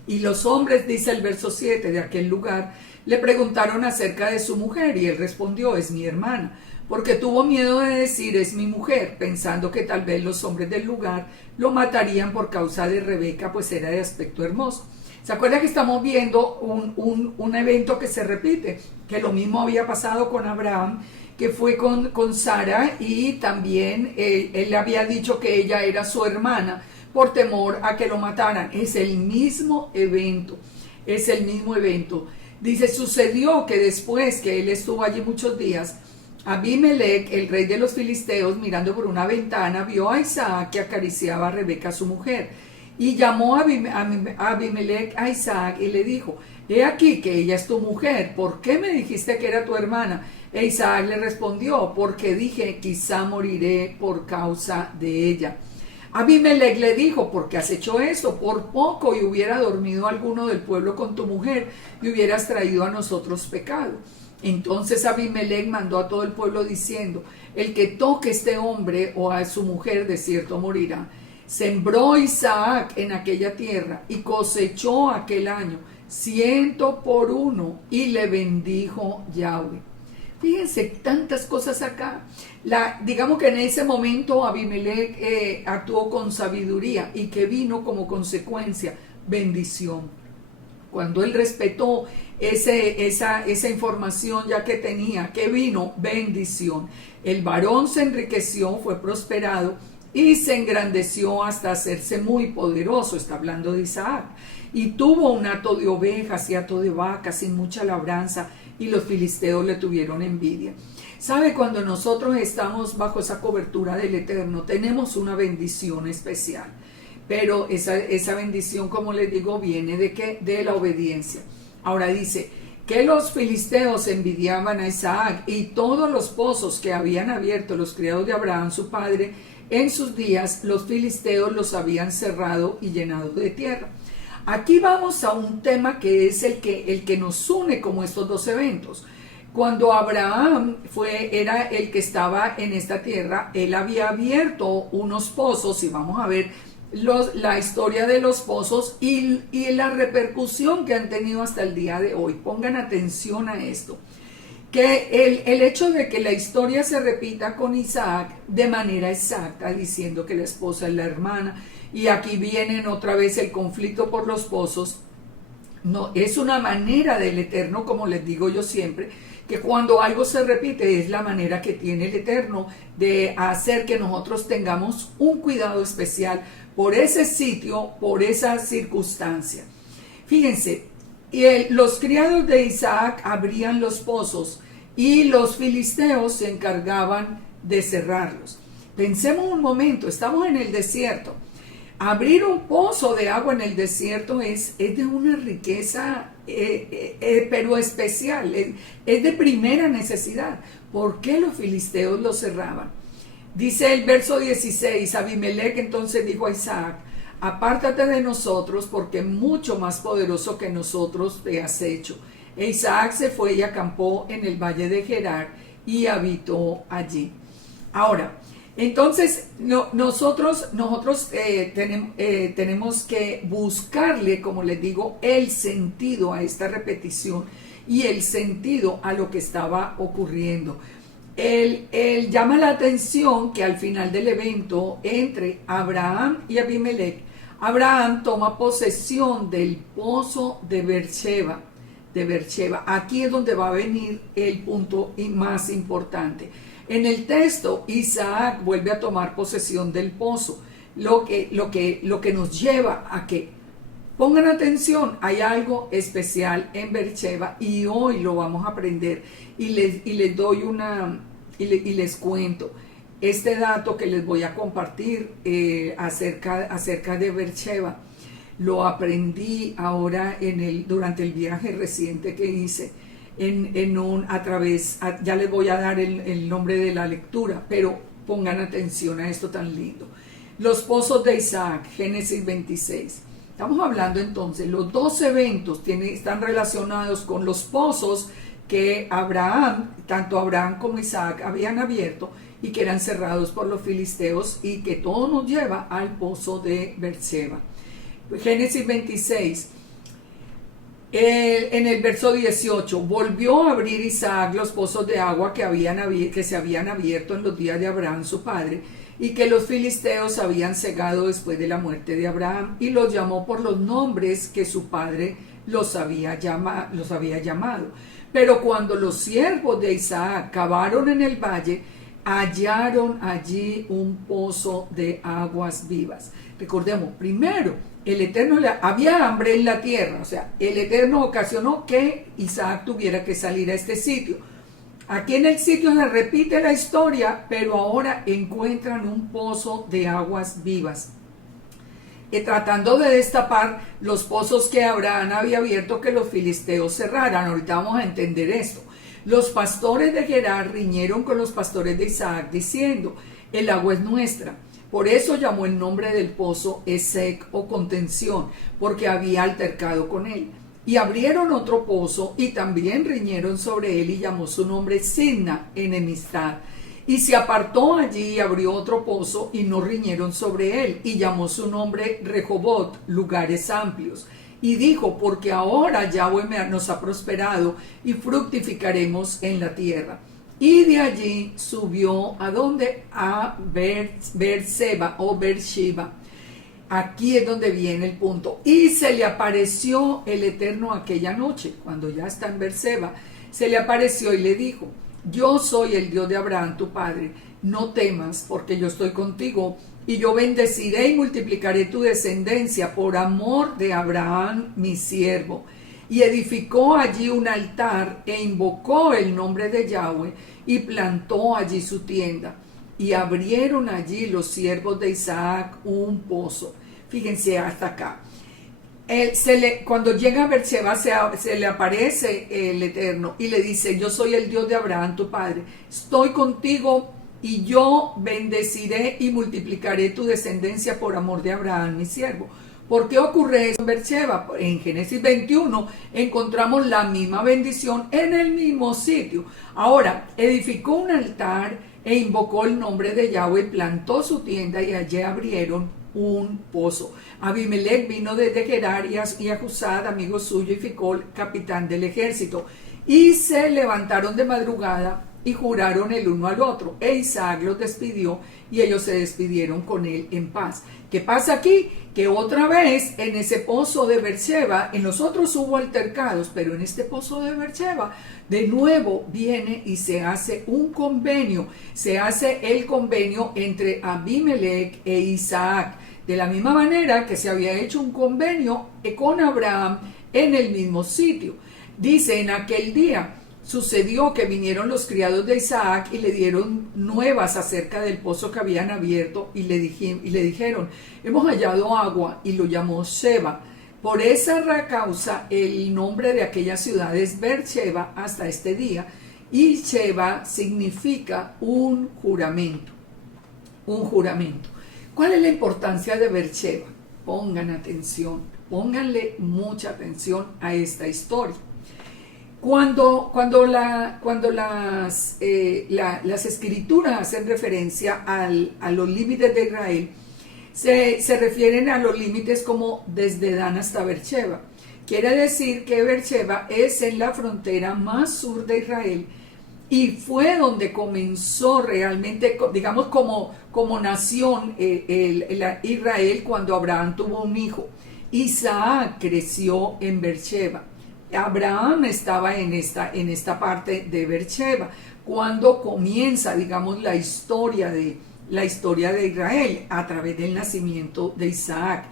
Y los hombres, dice el verso 7 de aquel lugar, le preguntaron acerca de su mujer, y él respondió: es mi hermana, porque tuvo miedo de decir es mi mujer, pensando que tal vez los hombres del lugar lo matarían por causa de Rebeca, pues era de aspecto hermoso. ¿Se acuerda que estamos viendo un evento que se repite? Que lo mismo había pasado con Abraham, que fue con Sara, y también él había dicho que ella era su hermana por temor a que lo mataran. Es el mismo evento, Dice, sucedió que después que él estuvo allí muchos días, Abimelech, el rey de los filisteos, mirando por una ventana, vio a Isaac que acariciaba a Rebeca, su mujer, y llamó a Abimelech a Isaac y le dijo: he aquí que ella es tu mujer, ¿por qué me dijiste que era tu hermana? E Isaac le respondió: porque dije, quizá moriré por causa de ella. Abimelech le dijo: ¿por qué has hecho eso? Por poco y hubiera dormido alguno del pueblo con tu mujer, y hubieras traído a nosotros pecado. Entonces Abimelech mandó a todo el pueblo diciendo: el que toque a este hombre o a su mujer, de cierto morirá. Sembró Isaac en aquella tierra y cosechó aquel año 100 por 1, y le bendijo Yahweh. Fíjense, tantas cosas acá. Digamos que en ese momento Abimelech actuó con sabiduría, y que vino como consecuencia bendición. Cuando él respetó esa información ya que tenía, que vino bendición. El varón se enriqueció, fue prosperado y se engrandeció hasta hacerse muy poderoso. Está hablando de Isaac. Y tuvo un hato de ovejas y hato de vacas y mucha labranza, y los filisteos le tuvieron envidia. ¿Sabe? Cuando nosotros estamos bajo esa cobertura del Eterno, tenemos una bendición especial. Pero esa bendición, como les digo, viene ¿de qué? De la obediencia. Ahora dice que los filisteos envidiaban a Isaac, y todos los pozos que habían abierto los criados de Abraham, su padre, en sus días, los filisteos los habían cerrado y llenado de tierra. Aquí vamos a un tema que es el que nos une como estos dos eventos. Cuando Abraham era el que estaba en esta tierra, él había abierto unos pozos, y vamos a ver la historia de los pozos y la repercusión que han tenido hasta el día de hoy. Pongan atención a esto. Que el hecho de que la historia se repita con Isaac de manera exacta, diciendo que la esposa es la hermana, y aquí vienen otra vez el conflicto por los pozos, no, es una manera del Eterno, como les digo yo siempre, que cuando algo se repite es la manera que tiene el Eterno de hacer que nosotros tengamos un cuidado especial por ese sitio, por esa circunstancia. Fíjense, los criados de Isaac abrían los pozos y los filisteos se encargaban de cerrarlos. Pensemos un momento, estamos en el desierto. Abrir un pozo de agua en el desierto es de una riqueza, pero especial, es de primera necesidad. ¿Por qué los filisteos lo cerraban? Dice el verso 16, Abimelech entonces dijo a Isaac: apártate de nosotros, porque mucho más poderoso que nosotros te has hecho. E Isaac se fue y acampó en el valle de Gerar y habitó allí. Ahora, entonces nosotros tenemos que buscarle, como les digo, el sentido a esta repetición y el sentido a lo que estaba ocurriendo. Él llama la atención que al final del evento entre Abraham y Abimelech, Abraham toma posesión del pozo de Beersheba. Aquí es donde va a venir el punto más importante. En el texto, Isaac vuelve a tomar posesión del pozo, lo que nos lleva a que pongan atención, hay algo especial en Beersheba y hoy lo vamos a aprender y les doy y les cuento este dato que les voy a compartir acerca de Beersheba. Lo aprendí ahora durante el viaje reciente que hice ya les voy a dar el nombre de la lectura, pero pongan atención a esto tan lindo. Los pozos de Isaac, Génesis 26. Estamos hablando entonces, los dos eventos están relacionados con los pozos que tanto Abraham como Isaac habían abierto y que eran cerrados por los filisteos, y que todo nos lleva al pozo de Beersheba. Génesis 26. En el verso 18, volvió a abrir Isaac los pozos de agua que se habían abierto en los días de Abraham su padre, y que los filisteos habían cegado después de la muerte de Abraham, y los llamó por los nombres que su padre los había llamado. Pero cuando los siervos de Isaac cavaron en el valle, hallaron allí un pozo de aguas vivas. Recordemos, primero, el Eterno había hambre en la tierra, o sea, el Eterno ocasionó que Isaac tuviera que salir a este sitio. Aquí en el sitio se repite la historia, pero ahora encuentran un pozo de aguas vivas, tratando de destapar los pozos que Abraham había abierto que los filisteos cerraran. Ahorita vamos a entender esto. Los pastores de Gerar riñeron con los pastores de Isaac diciendo: el agua es nuestra. Por eso llamó el nombre del pozo Esek, o contención, porque había altercado con él. Y abrieron otro pozo y también riñeron sobre él, y llamó su nombre Sidna, enemistad. Y se apartó allí y abrió otro pozo y no riñeron sobre él, y llamó su nombre Rehobot, lugares amplios. Y dijo: porque ahora Yahweh nos ha prosperado y fructificaremos en la tierra. Y de allí subió ¿a dónde? A Beersheba o Beersheba. Aquí es donde viene el punto. Y se le apareció el Eterno aquella noche, cuando ya está en Beersheba. Se le apareció y le dijo: yo soy el Dios de Abraham tu padre, no temas, porque yo estoy contigo, y yo bendeciré y multiplicaré tu descendencia por amor de Abraham mi siervo. Y edificó allí un altar e invocó el nombre de Yahweh y plantó allí su tienda. Y abrieron allí los siervos de Isaac un pozo. Fíjense hasta acá. Cuando llega a Beersheba se le aparece el Eterno y le dice: yo soy el Dios de Abraham tu padre, estoy contigo y yo bendeciré y multiplicaré tu descendencia por amor de Abraham mi siervo. ¿Por qué ocurre eso en Beersheba? En Génesis 21 encontramos la misma bendición en el mismo sitio. Ahora, edificó un altar e invocó el nombre de Yahweh, plantó su tienda y allí abrieron un pozo. Abimelech vino desde Gerar y Ahuzad, amigo suyo, y Ficol, capitán del ejército. Y se levantaron de madrugada y juraron el uno al otro. E Isaac los despidió y ellos se despidieron con él en paz. ¿Qué pasa aquí? Que otra vez en ese pozo de Beersheba, en los otros hubo altercados, pero en este pozo de Beersheba, de nuevo viene y se hace un convenio. Se hace el convenio entre Abimelech e Isaac. De la misma manera que se había hecho un convenio con Abraham en el mismo sitio. Dice, en aquel día sucedió que vinieron los criados de Isaac y le dieron nuevas acerca del pozo que habían abierto y le dijeron, hemos hallado agua, y lo llamó Sheba. Por esa causa el nombre de aquella ciudad es Beersheba hasta este día, y Sheba significa un juramento. Un juramento. ¿Cuál es la importancia de Beersheba? Pongan atención, pónganle mucha atención a esta historia. Cuando las escrituras hacen referencia a los límites de Israel, se refieren a los límites como desde Dan hasta Beersheba. Quiere decir que Beersheba es en la frontera más sur de Israel y fue donde comenzó realmente, digamos, como nación Israel cuando Abraham tuvo un hijo. Isaac creció en Beersheba. Abraham estaba en esta parte de Beersheba cuando comienza, digamos, la historia de Israel a través del nacimiento de Isaac.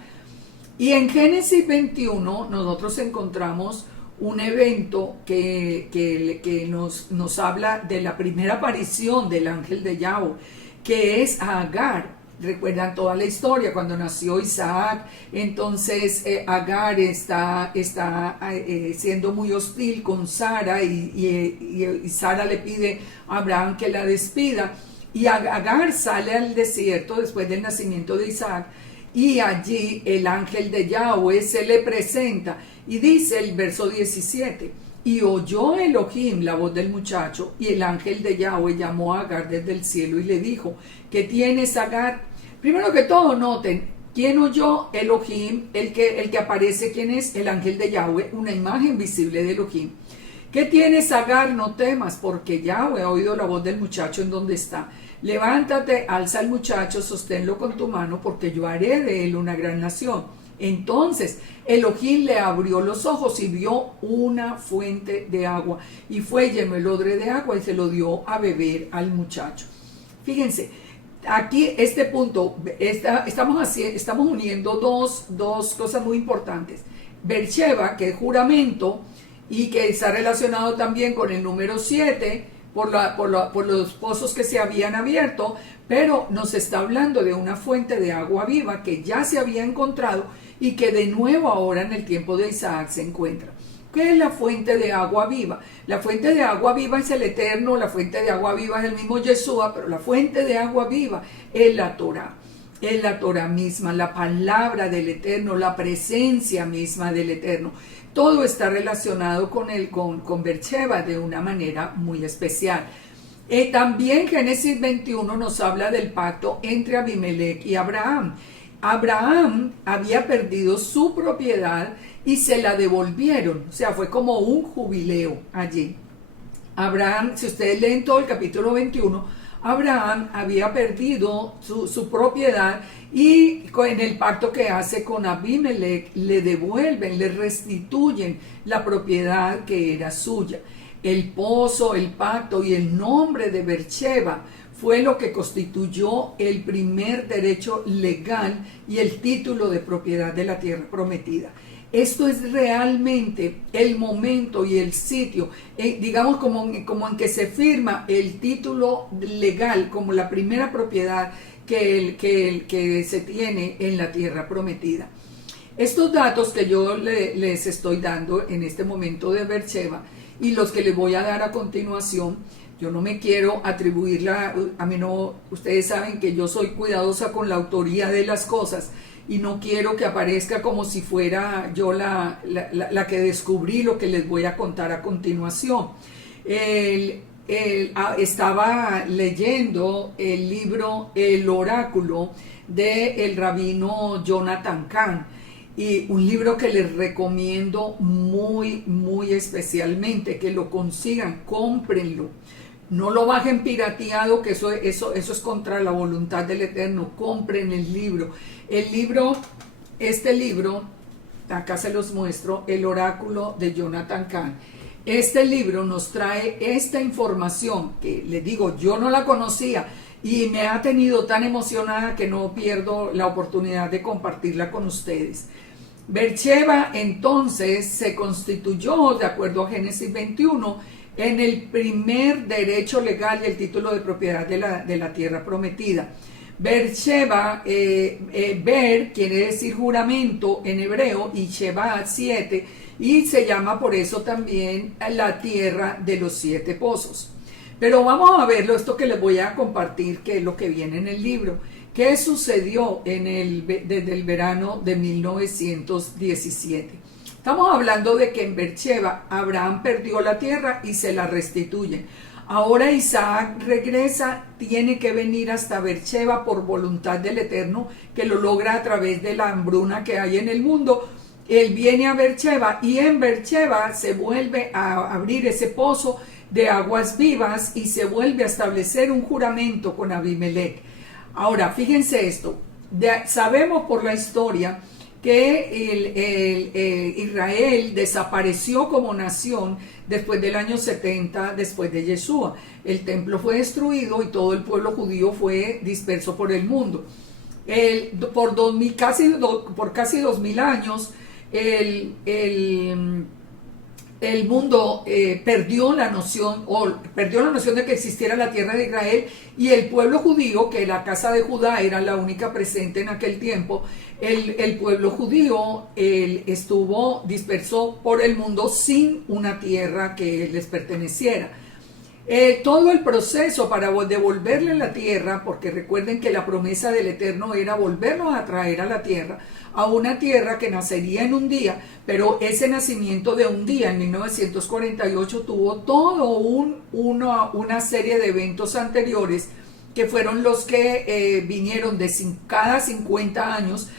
Y en Génesis 21 nosotros encontramos un evento que nos habla de la primera aparición del ángel de Yahweh, que es a Agar. Recuerdan toda la historia, cuando nació Isaac, entonces Agar está siendo muy hostil con Sara y Sara le pide a Abraham que la despida, y Agar sale al desierto después del nacimiento de Isaac, y allí el ángel de Yahweh se le presenta, y dice el verso 17, y oyó Elohim la voz del muchacho, y el ángel de Yahweh llamó a Agar desde el cielo y le dijo, ¿qué tienes, Agar? Primero que todo, noten, ¿quién oyó? Elohim, el que aparece, ¿quién es? El ángel de Yahweh, una imagen visible de Elohim. ¿Qué tienes, Agar? No temas, porque Yahweh ha oído la voz del muchacho en donde está. Levántate, alza al muchacho, sosténlo con tu mano, porque yo haré de él una gran nación. Entonces Elohim le abrió los ojos y vio una fuente de agua, y fue, llenó el odre de agua y se lo dio a beber al muchacho. Fíjense, aquí este punto, estamos uniendo dos cosas muy importantes. Beersheba, que es juramento, y que está relacionado también con el número 7, por los pozos que se habían abierto, pero nos está hablando de una fuente de agua viva que ya se había encontrado y que de nuevo ahora en el tiempo de Isaac se encuentra. ¿Qué es la fuente de agua viva? La fuente de agua viva es el Eterno, la fuente de agua viva es el mismo Yeshua, pero la fuente de agua viva es la Torah. Es la Torah misma, la palabra del Eterno, la presencia misma del Eterno. Todo está relacionado con Beersheba de una manera muy especial. También Génesis 21 nos habla del pacto entre Abimelech y Abraham. Abraham había perdido su propiedad y se la devolvieron, o sea, fue como un jubileo allí. Abraham, si ustedes leen todo el capítulo 21, Abraham había perdido su propiedad, y en el pacto que hace con Abimelech le devuelven, le restituyen la propiedad que era suya. El pozo, el pacto y el nombre de Beersheba fue lo que constituyó el primer derecho legal y el título de propiedad de la tierra prometida. Esto es realmente el momento y el sitio, digamos como en que se firma el título legal como la primera propiedad que se tiene en la tierra prometida. Estos datos que yo les estoy dando en este momento de Beersheba y los que les voy a dar a continuación, yo no me quiero atribuirla, a mí no, ustedes saben que yo soy cuidadosa con la autoría de las cosas, y no quiero que aparezca como si fuera yo la que descubrí lo que les voy a contar a continuación. estaba leyendo el libro El Oráculo del rabino Jonathan Cahn, y un libro que les recomiendo muy, muy especialmente, que lo consigan, cómprenlo. No lo bajen pirateado, que eso es contra la voluntad del Eterno. Compren el libro. Este libro, acá se los muestro, El Oráculo de Jonathan Cahn. Este libro nos trae esta información que, les digo, yo no la conocía y me ha tenido tan emocionada que no pierdo la oportunidad de compartirla con ustedes. Beersheba entonces se constituyó, de acuerdo a Génesis 21, en el primer derecho legal y el título de propiedad de la tierra prometida. Beersheba, Ber quiere decir juramento en hebreo, y Sheba 7, y se llama por eso también la tierra de los 7 pozos. Pero vamos a verlo, esto que les voy a compartir, que es lo que viene en el libro. ¿Qué sucedió desde el verano de 1917? Estamos hablando de que en Beersheba Abraham perdió la tierra y se la restituyen. Ahora Isaac regresa, tiene que venir hasta Beersheba por voluntad del Eterno, que lo logra a través de la hambruna que hay en el mundo. Él viene a Beersheba y en Beersheba se vuelve a abrir ese pozo de aguas vivas y se vuelve a establecer un juramento con Abimelech. Ahora, fíjense esto, sabemos por la historia que Israel desapareció como nación después del año 70, después de Yeshua. El templo fue destruido y todo el pueblo judío fue disperso por el mundo. Por casi 2000 años, el mundo perdió la noción de que existiera la tierra de Israel, y el pueblo judío, que la casa de Judá era la única presente en aquel tiempo, el pueblo judío estuvo disperso por el mundo sin una tierra que les perteneciera. Todo el proceso para devolverle la tierra, porque recuerden que la promesa del Eterno era volverlos a traer a la tierra, a una tierra que nacería en un día, pero ese nacimiento de un día en 1948 tuvo todo una serie de eventos anteriores que fueron los que vinieron de cada 50 años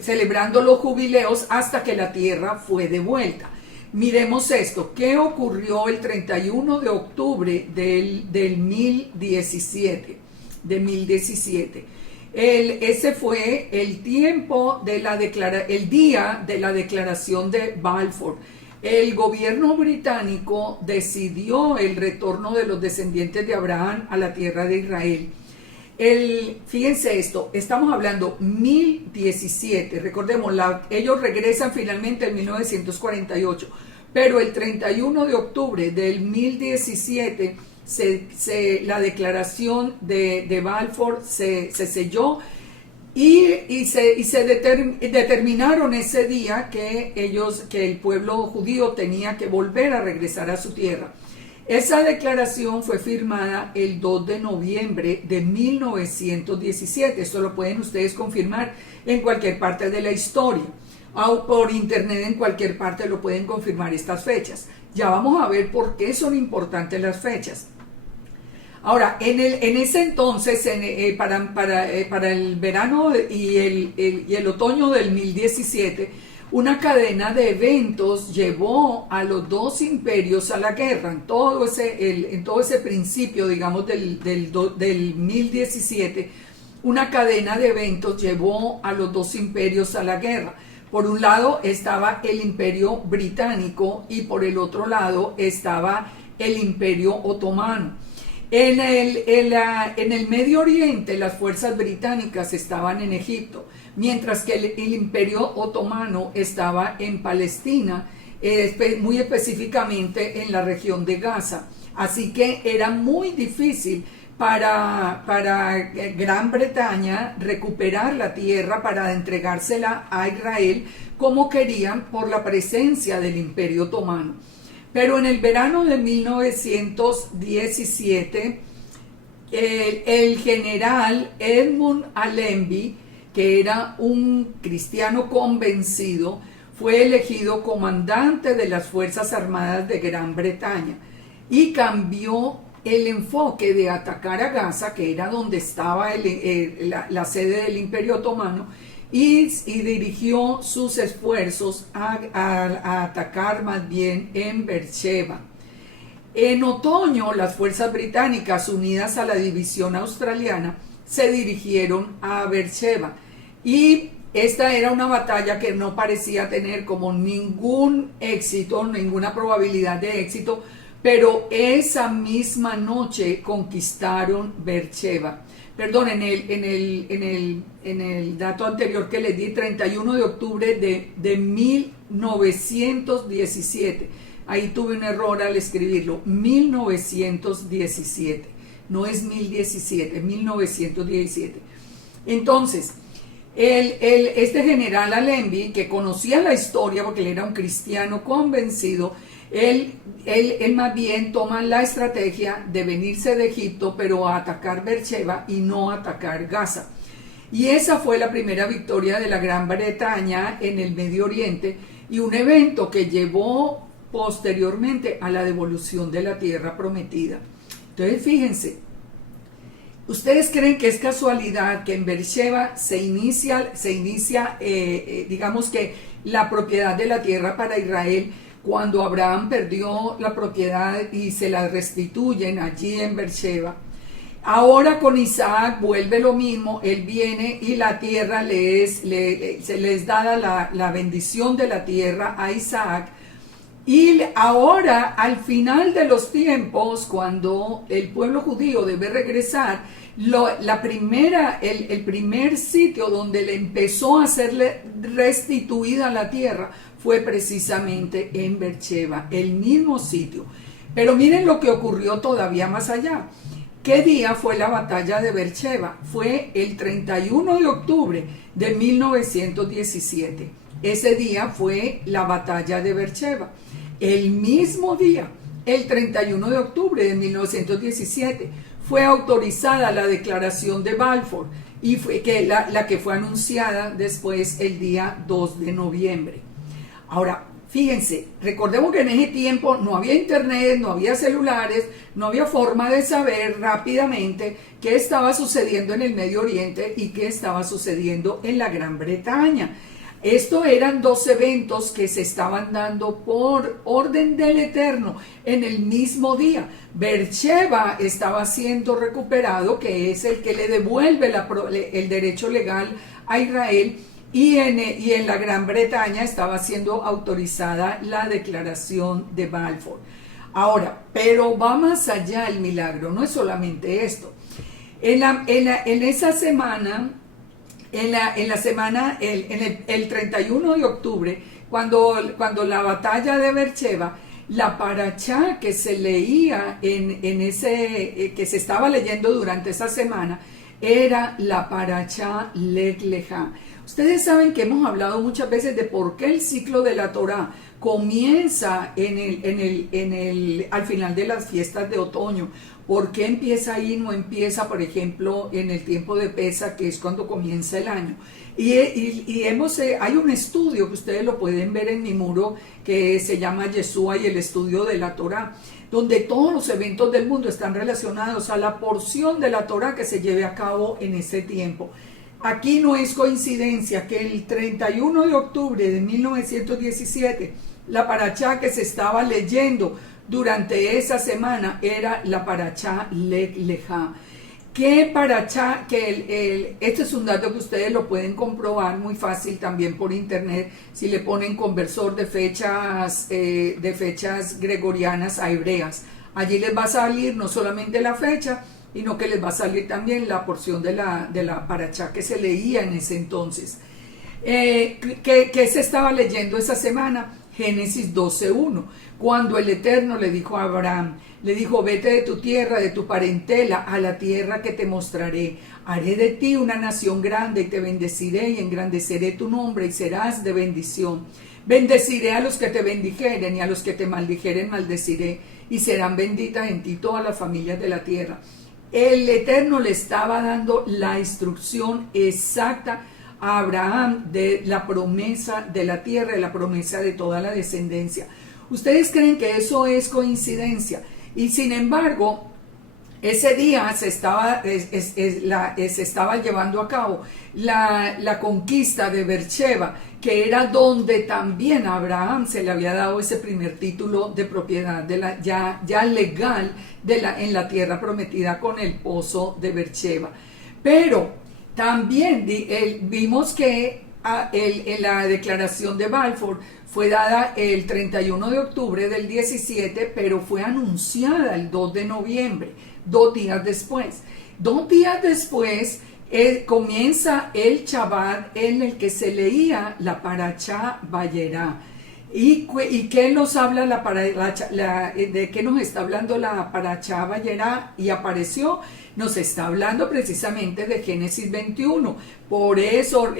celebrando los jubileos hasta que la tierra fue devuelta. Miremos esto, ¿qué ocurrió el 31 de octubre del 1017? Ese fue el tiempo el día de la declaración de Balfour. El gobierno británico decidió el retorno de los descendientes de Abraham a la tierra de Israel. Fíjense esto, estamos hablando 1017, recordemos, ellos regresan finalmente en 1948, pero el 31 de octubre del 1017 la declaración de Balfour se selló y determinaron ese día que el pueblo judío tenía que volver a regresar a su tierra. Esa declaración fue firmada el 2 de noviembre de 1917. Esto lo pueden ustedes confirmar en cualquier parte de la historia. O por internet en cualquier parte lo pueden confirmar estas fechas. Ya vamos a ver por qué son importantes las fechas. Ahora, en ese entonces, para el verano y el otoño del 1017, una cadena de eventos llevó a los dos imperios a la guerra. En todo ese principio, digamos, del 1017, una cadena de eventos llevó a los dos imperios a la guerra. Por un lado estaba el imperio británico y por el otro lado estaba el imperio otomano. En el Medio Oriente las fuerzas británicas estaban en Egipto, mientras que el imperio otomano estaba en Palestina, muy específicamente en la región de Gaza. Así que era muy difícil para Gran Bretaña recuperar la tierra para entregársela a Israel como querían por la presencia del imperio otomano. Pero en el verano de 1917, el general Edmund Allenby, que era un cristiano convencido, fue elegido comandante de las Fuerzas Armadas de Gran Bretaña. y cambió el enfoque de atacar a Gaza, que era donde estaba la sede del Imperio Otomano, y dirigió sus esfuerzos a atacar más bien en Beersheba. En otoño, las fuerzas británicas unidas a la división australiana se dirigieron a Beersheba, y esta era una batalla que no parecía tener como ningún éxito, ninguna probabilidad de éxito, pero esa misma noche conquistaron Beersheba. Perdón, en el dato anterior que les di, 31 de octubre de 1917. Ahí tuve un error al escribirlo, 1917. No es 1017, 1917. Entonces, este general Allenby, que conocía la historia porque él era un cristiano convencido, él más bien toma la estrategia de venirse de Egipto, pero a atacar Beersheba y no atacar Gaza. Y esa fue la primera victoria de la Gran Bretaña en el Medio Oriente, y un evento que llevó posteriormente a la devolución de la tierra prometida. Entonces, fíjense, ¿ustedes creen que es casualidad que en Beersheba se inicia digamos que la propiedad de la tierra para Israel, cuando Abraham perdió la propiedad y se la restituyen allí en Beersheba? Ahora con Isaac vuelve lo mismo, él viene y la tierra se les da la bendición de la tierra a Isaac. Y ahora, al final de los tiempos, cuando el pueblo judío debe regresar, el primer sitio donde le empezó a serle restituida la tierra fue precisamente en Beersheba, el mismo sitio. Pero miren lo que ocurrió todavía más allá. ¿Qué día fue la batalla de Beersheba? Fue el 31 de octubre de 1917. Ese día fue la batalla de Beersheba. El mismo día, el 31 de octubre de 1917, fue autorizada la declaración de Balfour, y fue la que fue anunciada después el día 2 de noviembre. Ahora, fíjense, recordemos que en ese tiempo no había internet, no había celulares, no había forma de saber rápidamente qué estaba sucediendo en el Medio Oriente y qué estaba sucediendo en la Gran Bretaña. Esto eran dos eventos que se estaban dando por orden del Eterno en el mismo día. Beersheba estaba siendo recuperado, que es el que le devuelve el derecho legal a Israel, y en la Gran Bretaña estaba siendo autorizada la declaración de Balfour. Ahora, pero va más allá el milagro, no es solamente esto. En esa semana... En el 31 de octubre, cuando la batalla de Beersheba, la parachá que se leía que se estaba leyendo durante esa semana, era la parachá Lech Lejá. Ustedes saben que hemos hablado muchas veces de por qué el ciclo de la Torá comienza al final de las fiestas de otoño. ¿Por qué empieza ahí, no empieza, por ejemplo, en el tiempo de Pesaj, que es cuando comienza el año? Hay un estudio que ustedes lo pueden ver en mi muro, que se llama Yeshua y el estudio de la Torá, donde todos los eventos del mundo están relacionados a la porción de la Torá que se lleve a cabo en ese tiempo. Aquí no es coincidencia que el 31 de octubre de 1917, la parachá que se estaba leyendo durante esa semana era la parachá Lech Lejá. ¿Qué parachá? Este es un dato que ustedes lo pueden comprobar muy fácil también por internet, si le ponen conversor de fechas gregorianas a hebreas. Allí les va a salir no solamente la fecha, sino que les va a salir también la porción de la parachá que se leía en ese entonces. ¿Qué se estaba leyendo esa semana? Génesis 12:1, cuando el Eterno le dijo a Abraham, le dijo: vete de tu tierra, de tu parentela, a la tierra que te mostraré. Haré de ti una nación grande y te bendeciré y engrandeceré tu nombre y serás de bendición. Bendeciré a los que te bendijeren y a los que te maldijeren maldeciré, y serán benditas en ti todas las familias de la tierra. El Eterno le estaba dando la instrucción exacta a Abraham de la promesa de la tierra, de la promesa de toda la descendencia. ¿Ustedes creen que eso es coincidencia? Y sin embargo, ese día se estaba llevando a cabo la conquista de Beersheba, que era donde también a Abraham se le había dado ese primer título de propiedad ya legal en la tierra prometida con el pozo de Beersheba. Pero también vimos que en la declaración de Balfour fue dada el 31 de octubre del 17, pero fue anunciada el 2 de noviembre, 2 días después. 2 días después comienza el Shabbat en el que se leía la Parashá Vayera. ¿Y qué nos habla de qué nos está hablando la Parashá Vayera? Y apareció, nos está hablando precisamente de Génesis 21. Por eso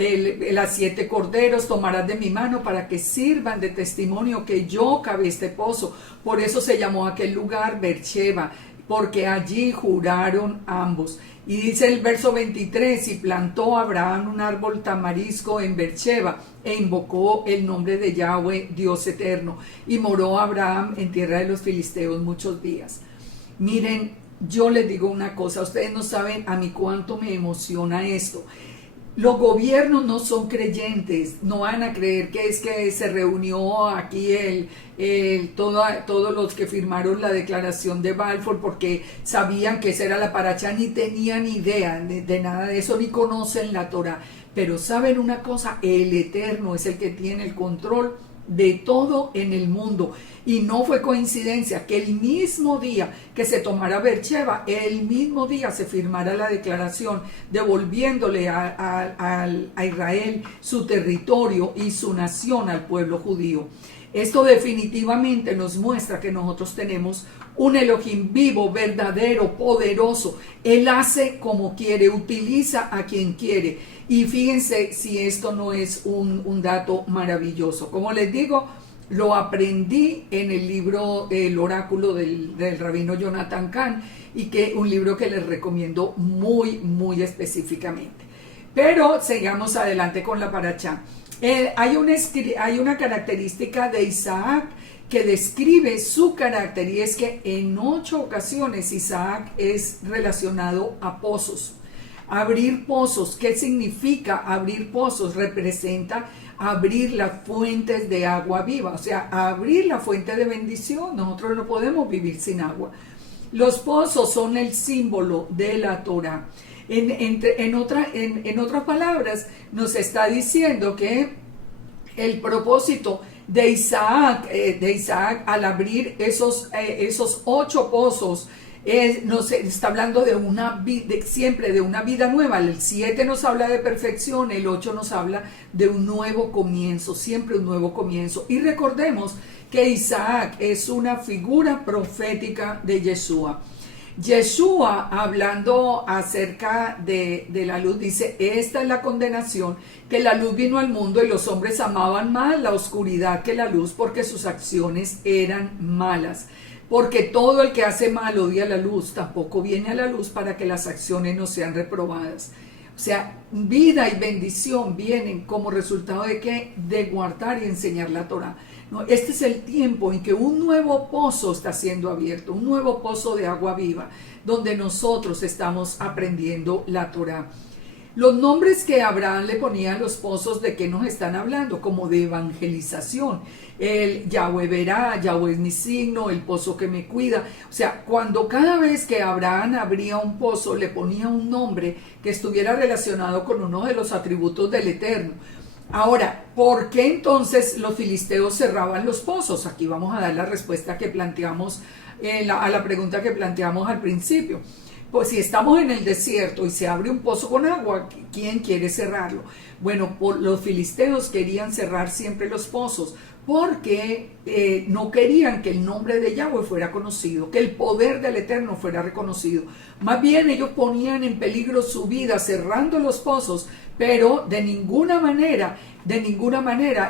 las 7 corderos tomarás de mi mano para que sirvan de testimonio que yo cavé este pozo. Por eso se llamó aquel lugar Beersheba, porque allí juraron ambos. Y dice el verso 23, y plantó Abraham un árbol tamarisco en Beersheba, e invocó el nombre de Yahweh, Dios eterno, y moró Abraham en tierra de los filisteos muchos días. Miren, yo les digo una cosa, ustedes no saben a mí cuánto me emociona esto. Los gobiernos no son creyentes, no van a creer que es que se reunió aquí todos los que firmaron la declaración de Balfour porque sabían que esa era la Parashá, ni tenían idea de nada de eso, ni conocen la Torah. Pero saben una cosa, el Eterno es el que tiene el control de todo en el mundo, y no fue coincidencia que el mismo día que se tomara Beersheba, el mismo día se firmara la declaración devolviéndole a Israel su territorio y su nación al pueblo judío. Esto definitivamente nos muestra que nosotros tenemos un Elohim vivo, verdadero, poderoso. Él hace como quiere, utiliza a quien quiere. Y fíjense si esto no es un dato maravilloso. Como les digo, lo aprendí en el libro El Oráculo del rabino Jonathan Cahn, y un libro que les recomiendo muy, muy específicamente. Pero sigamos adelante con la Parashá. Hay una característica de Isaac que describe su carácter, y es que en 8 ocasiones Isaac es relacionado a pozos. Abrir pozos, ¿qué significa abrir pozos? Representa abrir las fuentes de agua viva, o sea, abrir la fuente de bendición. Nosotros no podemos vivir sin agua. Los pozos son el símbolo de la Torah. En otras palabras, nos está diciendo que el propósito de Isaac al abrir esos 8 pozos, nos está hablando siempre de una vida nueva. El 7 nos habla de perfección, el 8 nos habla de un nuevo comienzo, siempre un nuevo comienzo. Y recordemos que Isaac es una figura profética de Yeshua. Yeshua, hablando acerca de la luz, dice: esta es la condenación, que la luz vino al mundo y los hombres amaban más la oscuridad que la luz, porque sus acciones eran malas. Porque todo el que hace mal odia la luz, tampoco viene a la luz para que las acciones no sean reprobadas. O sea, vida y bendición vienen como resultado de ¿qué? De guardar y enseñar la Torah. No, este es el tiempo en que un nuevo pozo está siendo abierto, un nuevo pozo de agua viva, donde nosotros estamos aprendiendo la Torah. Los nombres que Abraham le ponía a los pozos, ¿de qué nos están hablando? Como de evangelización. El Yahweh verá, Yahweh es mi signo, el pozo que me cuida. O sea, cada vez que Abraham abría un pozo, le ponía un nombre que estuviera relacionado con uno de los atributos del Eterno. Ahora, ¿por qué entonces los filisteos cerraban los pozos? Aquí vamos a dar la respuesta que planteamos a la pregunta que planteamos al principio. Pues si estamos en el desierto y se abre un pozo con agua, ¿quién quiere cerrarlo? Bueno, los filisteos querían cerrar siempre los pozos porque no querían que el nombre de Yahweh fuera conocido, que el poder del Eterno fuera reconocido. Más bien ellos ponían en peligro su vida cerrando los pozos, pero de ninguna manera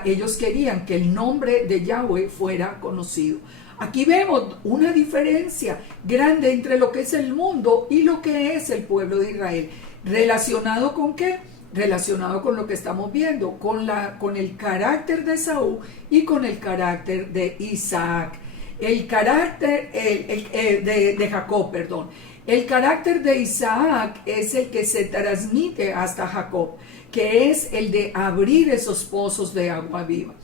ellos querían que el nombre de Yahweh fuera conocido. Aquí vemos una diferencia grande entre lo que es el mundo y lo que es el pueblo de Israel. ¿Relacionado con qué? Relacionado con lo que estamos viendo, con el carácter de Esaú y con el carácter de Isaac. el carácter de Jacob, perdón. El carácter de Isaac es el que se transmite hasta Jacob, que es el de abrir esos pozos de agua viva.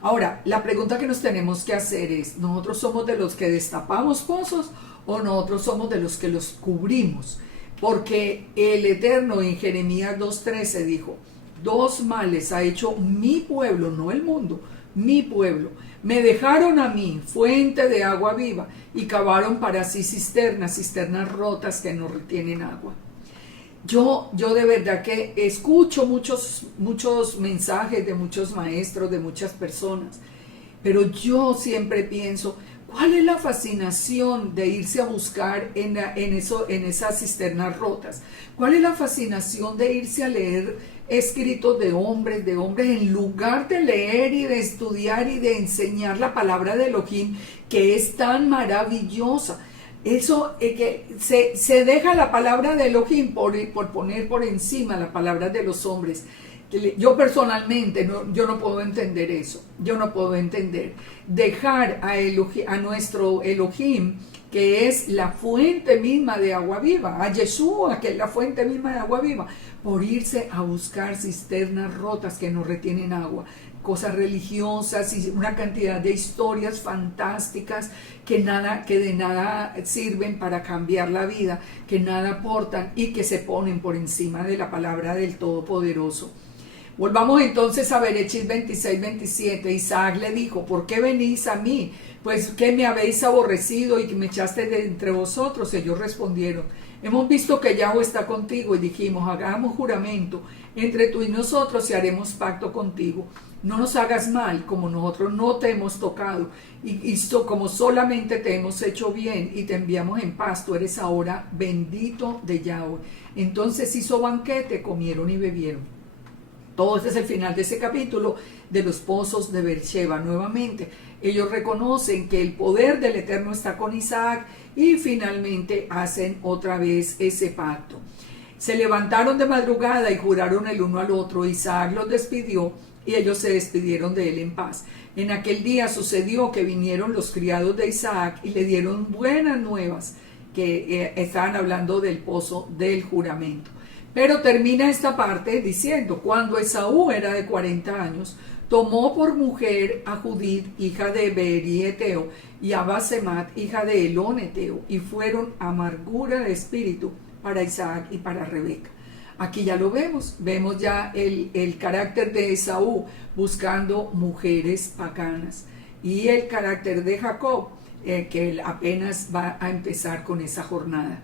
Ahora, la pregunta que nos tenemos que hacer es, ¿nosotros somos de los que destapamos pozos o nosotros somos de los que los cubrimos? Porque el Eterno en Jeremías 2:13 dijo, dos males ha hecho mi pueblo, no el mundo, mi pueblo. Me dejaron a mí fuente de agua viva y cavaron para sí cisternas rotas que no retienen agua. Yo de verdad que escucho muchos mensajes de muchos maestros, de muchas personas, pero yo siempre pienso, ¿cuál es la fascinación de irse a buscar en esas cisternas rotas? ¿Cuál es la fascinación de irse a leer escritos de hombres, en lugar de leer y de estudiar y de enseñar la palabra de Elohim, que es tan maravillosa? Eso que se deja la palabra de Elohim por poner por encima la palabra de los hombres. Yo personalmente yo no puedo entender eso. Yo no puedo entender dejar a nuestro Elohim, que es la fuente misma de agua viva, a Yeshua, que es la fuente misma de agua viva, por irse a buscar cisternas rotas que no retienen agua, cosas religiosas y una cantidad de historias fantásticas que de nada sirven para cambiar la vida, que nada aportan y que se ponen por encima de la palabra del Todopoderoso. Volvamos entonces a Bereshit 26-27. Isaac le dijo, ¿por qué venís a mí? Pues que me habéis aborrecido y que me echaste de entre vosotros. Ellos respondieron, hemos visto que Yahweh está contigo y dijimos, hagamos juramento entre tú y nosotros y haremos pacto contigo. No nos hagas mal, como nosotros no te hemos tocado y como solamente te hemos hecho bien y te enviamos en paz, tú eres ahora bendito de Yahweh. Entonces hizo banquete, comieron y bebieron. Todo este es el final de ese capítulo de los pozos de Beersheba. Nuevamente, ellos reconocen que el poder del Eterno está con Isaac y finalmente hacen otra vez ese pacto. Se levantaron de madrugada y juraron el uno al otro. Isaac los despidió y ellos se despidieron de él en paz. En aquel día sucedió que vinieron los criados de Isaac y le dieron buenas nuevas, que estaban hablando del pozo del juramento. Pero termina esta parte diciendo, cuando Esaú era de 40 años, tomó por mujer a Judith, hija de Beeri Eteo, y a Basemat, hija de Elón Eteo, y fueron amargura de espíritu para Isaac y para Rebeca. Aquí ya lo vemos ya el carácter de Esaú buscando mujeres paganas, y el carácter de Jacob, que él apenas va a empezar con esa jornada.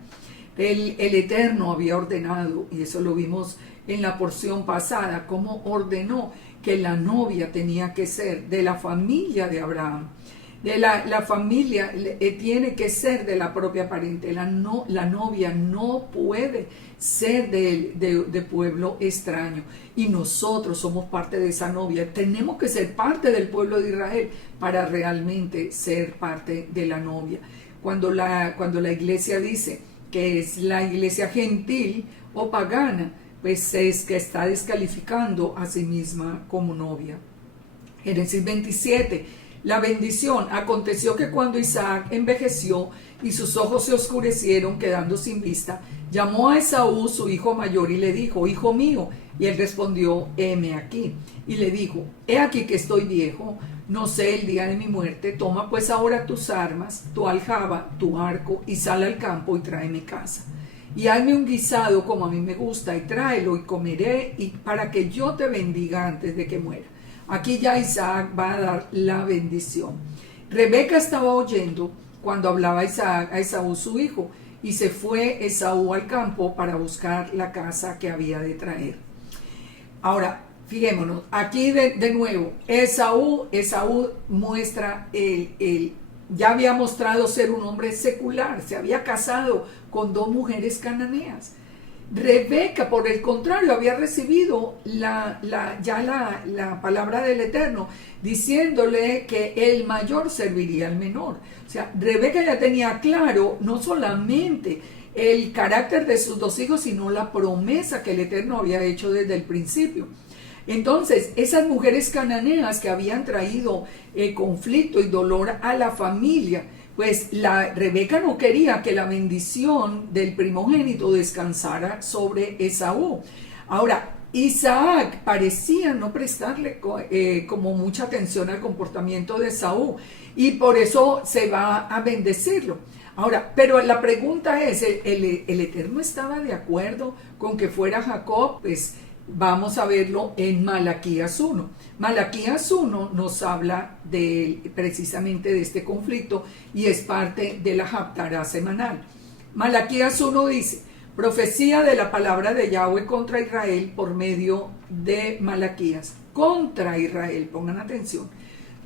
El Eterno había ordenado, y eso lo vimos en la porción pasada, cómo ordenó que la novia tenía que ser de la familia de Abraham. La familia tiene que ser de la propia pariente. La novia no puede ser de pueblo extraño. Y nosotros somos parte de esa novia. Tenemos que ser parte del pueblo de Israel para realmente ser parte de la novia. Cuando la iglesia dice que es la iglesia gentil o pagana, pues es que está descalificando a sí misma como novia. Génesis 27, la bendición. Aconteció que cuando Isaac envejeció y sus ojos se oscurecieron quedando sin vista, llamó a Esaú, su hijo mayor, y le dijo, hijo mío, y él respondió, heme aquí. Y le dijo, he aquí que estoy viejo, no sé el día de mi muerte, toma pues ahora tus armas, tu aljaba, tu arco, y sal al campo y tráeme casa. Y hazme un guisado como a mí me gusta, y tráelo, y comeré, y para que yo te bendiga antes de que muera. Aquí ya Isaac va a dar la bendición. Rebeca estaba oyendo cuando hablaba Isaac a Esaú su hijo, y se fue Esaú al campo para buscar la casa que había de traer. Ahora, fijémonos, aquí de nuevo, Esaú muestra ya había mostrado ser un hombre secular, se había casado con 2 mujeres cananeas. Rebeca, por el contrario, había recibido la palabra del Eterno, diciéndole que el mayor serviría al menor. O sea, Rebeca ya tenía claro no solamente el carácter de sus 2 hijos, sino la promesa que el Eterno había hecho desde el principio. Entonces, esas mujeres cananeas que habían traído conflicto y dolor a la familia, pues Rebeca no quería que la bendición del primogénito descansara sobre Esaú. Ahora, Isaac parecía no prestarle como mucha atención al comportamiento de Esaú y por eso se va a bendecirlo. Ahora, pero la pregunta es, ¿el Eterno estaba de acuerdo con que fuera Jacob? Pues vamos a verlo en Malaquías 1. Malaquías 1 nos habla precisamente de este conflicto y es parte de la Haftará semanal. Malaquías 1 dice: profecía de la palabra de Yahweh contra Israel por medio de Malaquías. Contra Israel, pongan atención.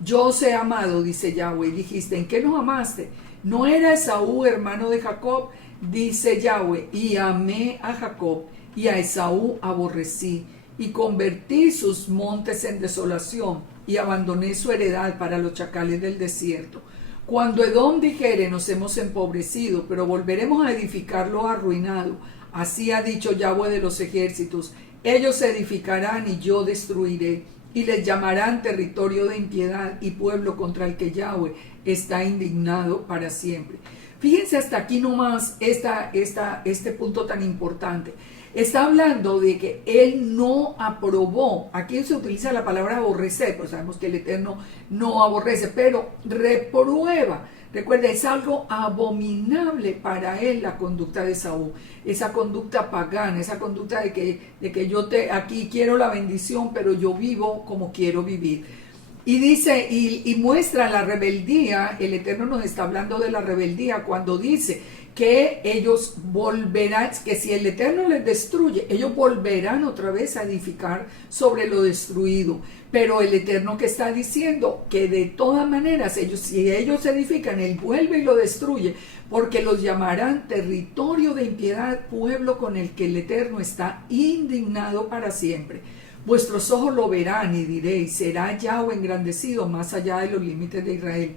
Yo os he amado, dice Yahweh, y dijiste: ¿en qué nos amaste? ¿No era Esaú hermano de Jacob? Dice Yahweh: y amé a Jacob, y a Esaú aborrecí, y convertí sus montes en desolación, y abandoné su heredad para los chacales del desierto. Cuando Edom dijere: nos hemos empobrecido, pero volveremos a edificarlo arruinado, así ha dicho Yahweh de los ejércitos: ellos se edificarán y yo destruiré, y les llamarán territorio de impiedad y pueblo contra el que Yahweh está indignado para siempre. Fíjense hasta aquí nomás este punto tan importante. Está hablando de que él no aprobó. Aquí se utiliza la palabra aborrecer, pero sabemos que el Eterno no aborrece, pero reprueba. Recuerda, es algo abominable para él la conducta de Esaú, esa conducta pagana, esa conducta de que yo aquí quiero la bendición, pero yo vivo como quiero vivir. Y dice, y muestra la rebeldía. El Eterno nos está hablando de la rebeldía cuando dice que ellos volverán, que si el Eterno les destruye, ellos volverán otra vez a edificar sobre lo destruido. Pero el Eterno que está diciendo que de todas maneras, si ellos edifican, Él vuelve y lo destruye, porque los llamarán territorio de impiedad, pueblo con el que el Eterno está indignado para siempre. Vuestros ojos lo verán y diréis: será Yahweh engrandecido más allá de los límites de Israel.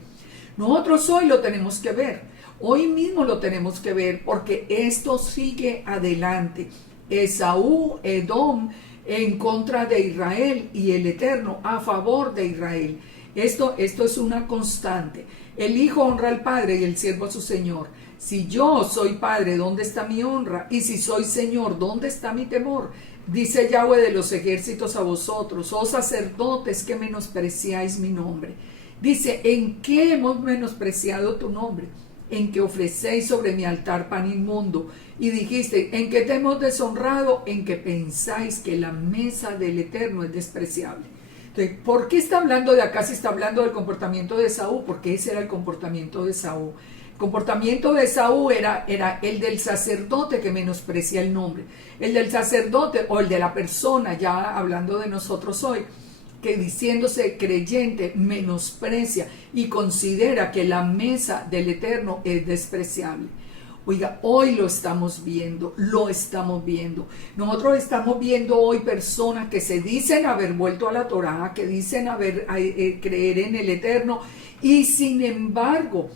Nosotros hoy lo tenemos que ver, hoy mismo lo tenemos que ver, porque esto sigue adelante. Esaú, Edom, en contra de Israel, y el Eterno a favor de Israel. Esto es una constante. El hijo honra al padre y el siervo a su señor. Si yo soy padre, ¿dónde está mi honra? Y si soy señor, ¿dónde está mi temor? Dice Yahweh de los ejércitos a vosotros: oh sacerdotes, que menospreciáis mi nombre. Dice: ¿en qué hemos menospreciado tu nombre? En que ofrecéis sobre mi altar pan inmundo. Y dijiste: ¿en qué te hemos deshonrado? En que pensáis que la mesa del Eterno es despreciable. Entonces, ¿por qué está hablando de acá si está hablando del comportamiento de Esaú? Porque ese era el comportamiento de Esaú. El comportamiento de Esaú era el del sacerdote que menosprecia el nombre. El del sacerdote, o el de la persona, ya hablando de nosotros hoy, que diciéndose creyente menosprecia y considera que la mesa del Eterno es despreciable. Oiga, hoy lo estamos viendo. Nosotros estamos viendo hoy personas que se dicen haber vuelto a la Torá, que dicen creer en el Eterno, y sin embargo,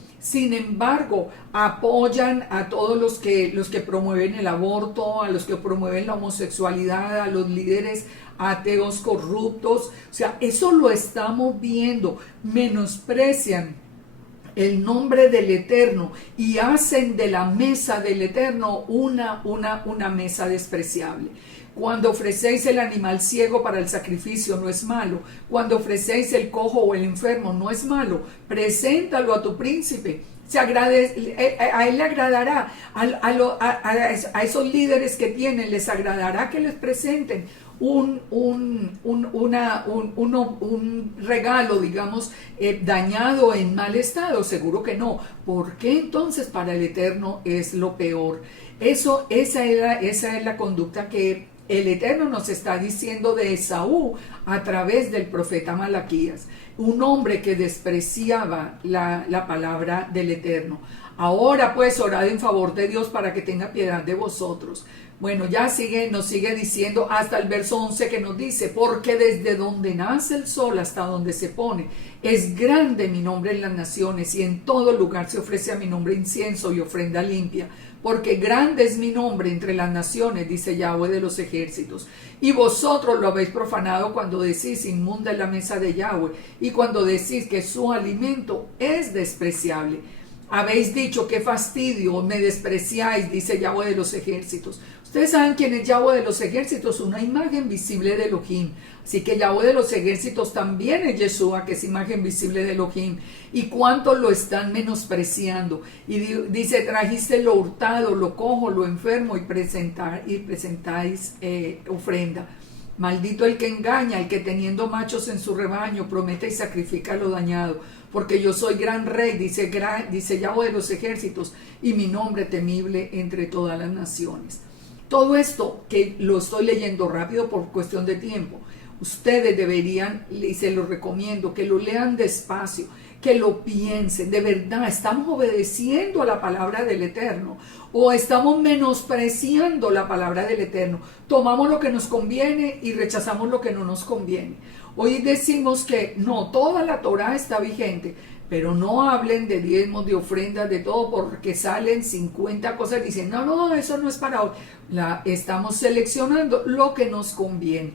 apoyan a todos los que promueven el aborto, a los que promueven la homosexualidad, a los líderes ateos corruptos. O sea, eso lo estamos viendo. Menosprecian el nombre del Eterno y hacen de la mesa del Eterno una mesa despreciable. Cuando ofrecéis el animal ciego para el sacrificio, no es malo. Cuando ofrecéis el cojo o el enfermo, no es malo. Preséntalo a tu príncipe. A él le agradará, a esos líderes que tienen, les agradará que les presenten un regalo, digamos, dañado, en mal estado. Seguro que no. ¿Por qué entonces para el Eterno es lo peor? Esa es la conducta que el Eterno nos está diciendo de Esaú a través del profeta Malaquías, un hombre que despreciaba la palabra del Eterno. Ahora pues orad en favor de Dios para que tenga piedad de vosotros. Bueno, ya nos sigue diciendo hasta el verso 11 que nos dice, porque desde donde nace el sol hasta donde se pone, es grande mi nombre en las naciones y en todo lugar se ofrece a mi nombre incienso y ofrenda limpia. Porque grande es mi nombre entre las naciones, dice Yahweh de los ejércitos. Y vosotros lo habéis profanado cuando decís inmunda es la mesa de Yahweh y cuando decís que su alimento es despreciable. Habéis dicho, qué fastidio, me despreciáis, dice Yahweh de los ejércitos. Ustedes saben quién es Yahweh de los ejércitos, una imagen visible de Elohim. Así que Yahweh de los ejércitos también es Yeshua, que es imagen visible de Elohim. Y cuánto lo están menospreciando. Y dice, trajiste lo hurtado, lo cojo, lo enfermo y presentáis ofrenda. Maldito el que engaña, el que teniendo machos en su rebaño promete y sacrifica lo dañado. Porque yo soy gran rey, dice Yahweh de los ejércitos, y mi nombre temible entre todas las naciones. Todo esto que lo estoy leyendo rápido por cuestión de tiempo, ustedes deberían, y se los recomiendo, que lo lean despacio, que lo piensen. De verdad, ¿estamos obedeciendo a la palabra del Eterno o estamos menospreciando la palabra del Eterno? Tomamos lo que nos conviene y rechazamos lo que no nos conviene. Hoy decimos que no, toda la Torah está vigente, pero no hablen de diezmos, de ofrendas, de todo, porque salen 50 cosas y dicen, no, eso no es para hoy. Estamos seleccionando lo que nos conviene.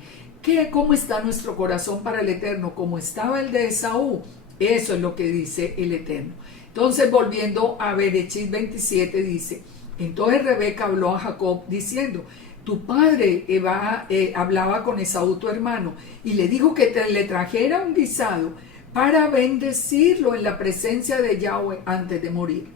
¿Cómo está nuestro corazón para el Eterno? Como estaba el de Esaú. Eso es lo que dice el Eterno. Entonces, volviendo a Bereshit 27, dice, entonces Rebeca habló a Jacob diciendo, tu padre hablaba con Esaú tu hermano y le dijo que le trajera un guisado para bendecirlo en la presencia de Yahweh antes de morir.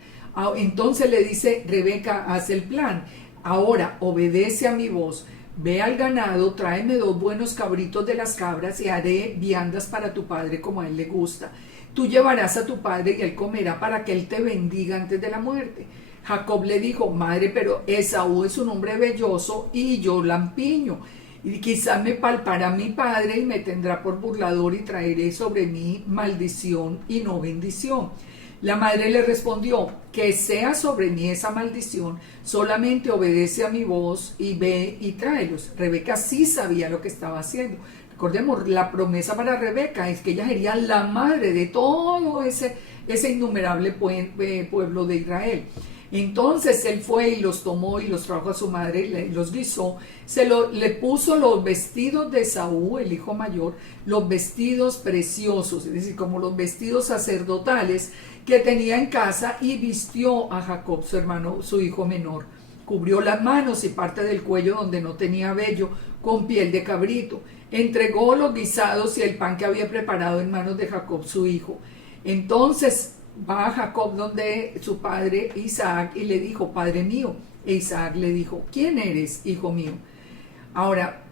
Entonces le dice Rebeca, haz el plan. Ahora obedece a mi voz. Ve al ganado, tráeme 2 buenos cabritos de las cabras y haré viandas para tu padre como a él le gusta. Tú llevarás a tu padre y él comerá para que él te bendiga antes de la muerte. Jacob le dijo, madre, pero Esaú es un hombre velloso y yo lampiño. Y quizás me palpará mi padre y me tendrá por burlador y traeré sobre mí maldición y no bendición. La madre le respondió, que sea sobre mí esa maldición, solamente obedece a mi voz y ve y tráelos. Rebeca sí sabía lo que estaba haciendo. Recordemos, la promesa para Rebeca es que ella sería la madre de todo ese innumerable pueblo de Israel. Entonces él fue y los tomó y los trajo a su madre y los guisó. Le puso los vestidos de Esaú, el hijo mayor, los vestidos preciosos, es decir, como los vestidos sacerdotales que tenía en casa, y vistió a Jacob, su hermano, su hijo menor. Cubrió las manos y parte del cuello donde no tenía vello con piel de cabrito. Entregó los guisados y el pan que había preparado en manos de Jacob, su hijo. Entonces va Jacob donde su padre Isaac y le dijo, padre mío. E Isaac le dijo, ¿quién eres, hijo mío? Ahora,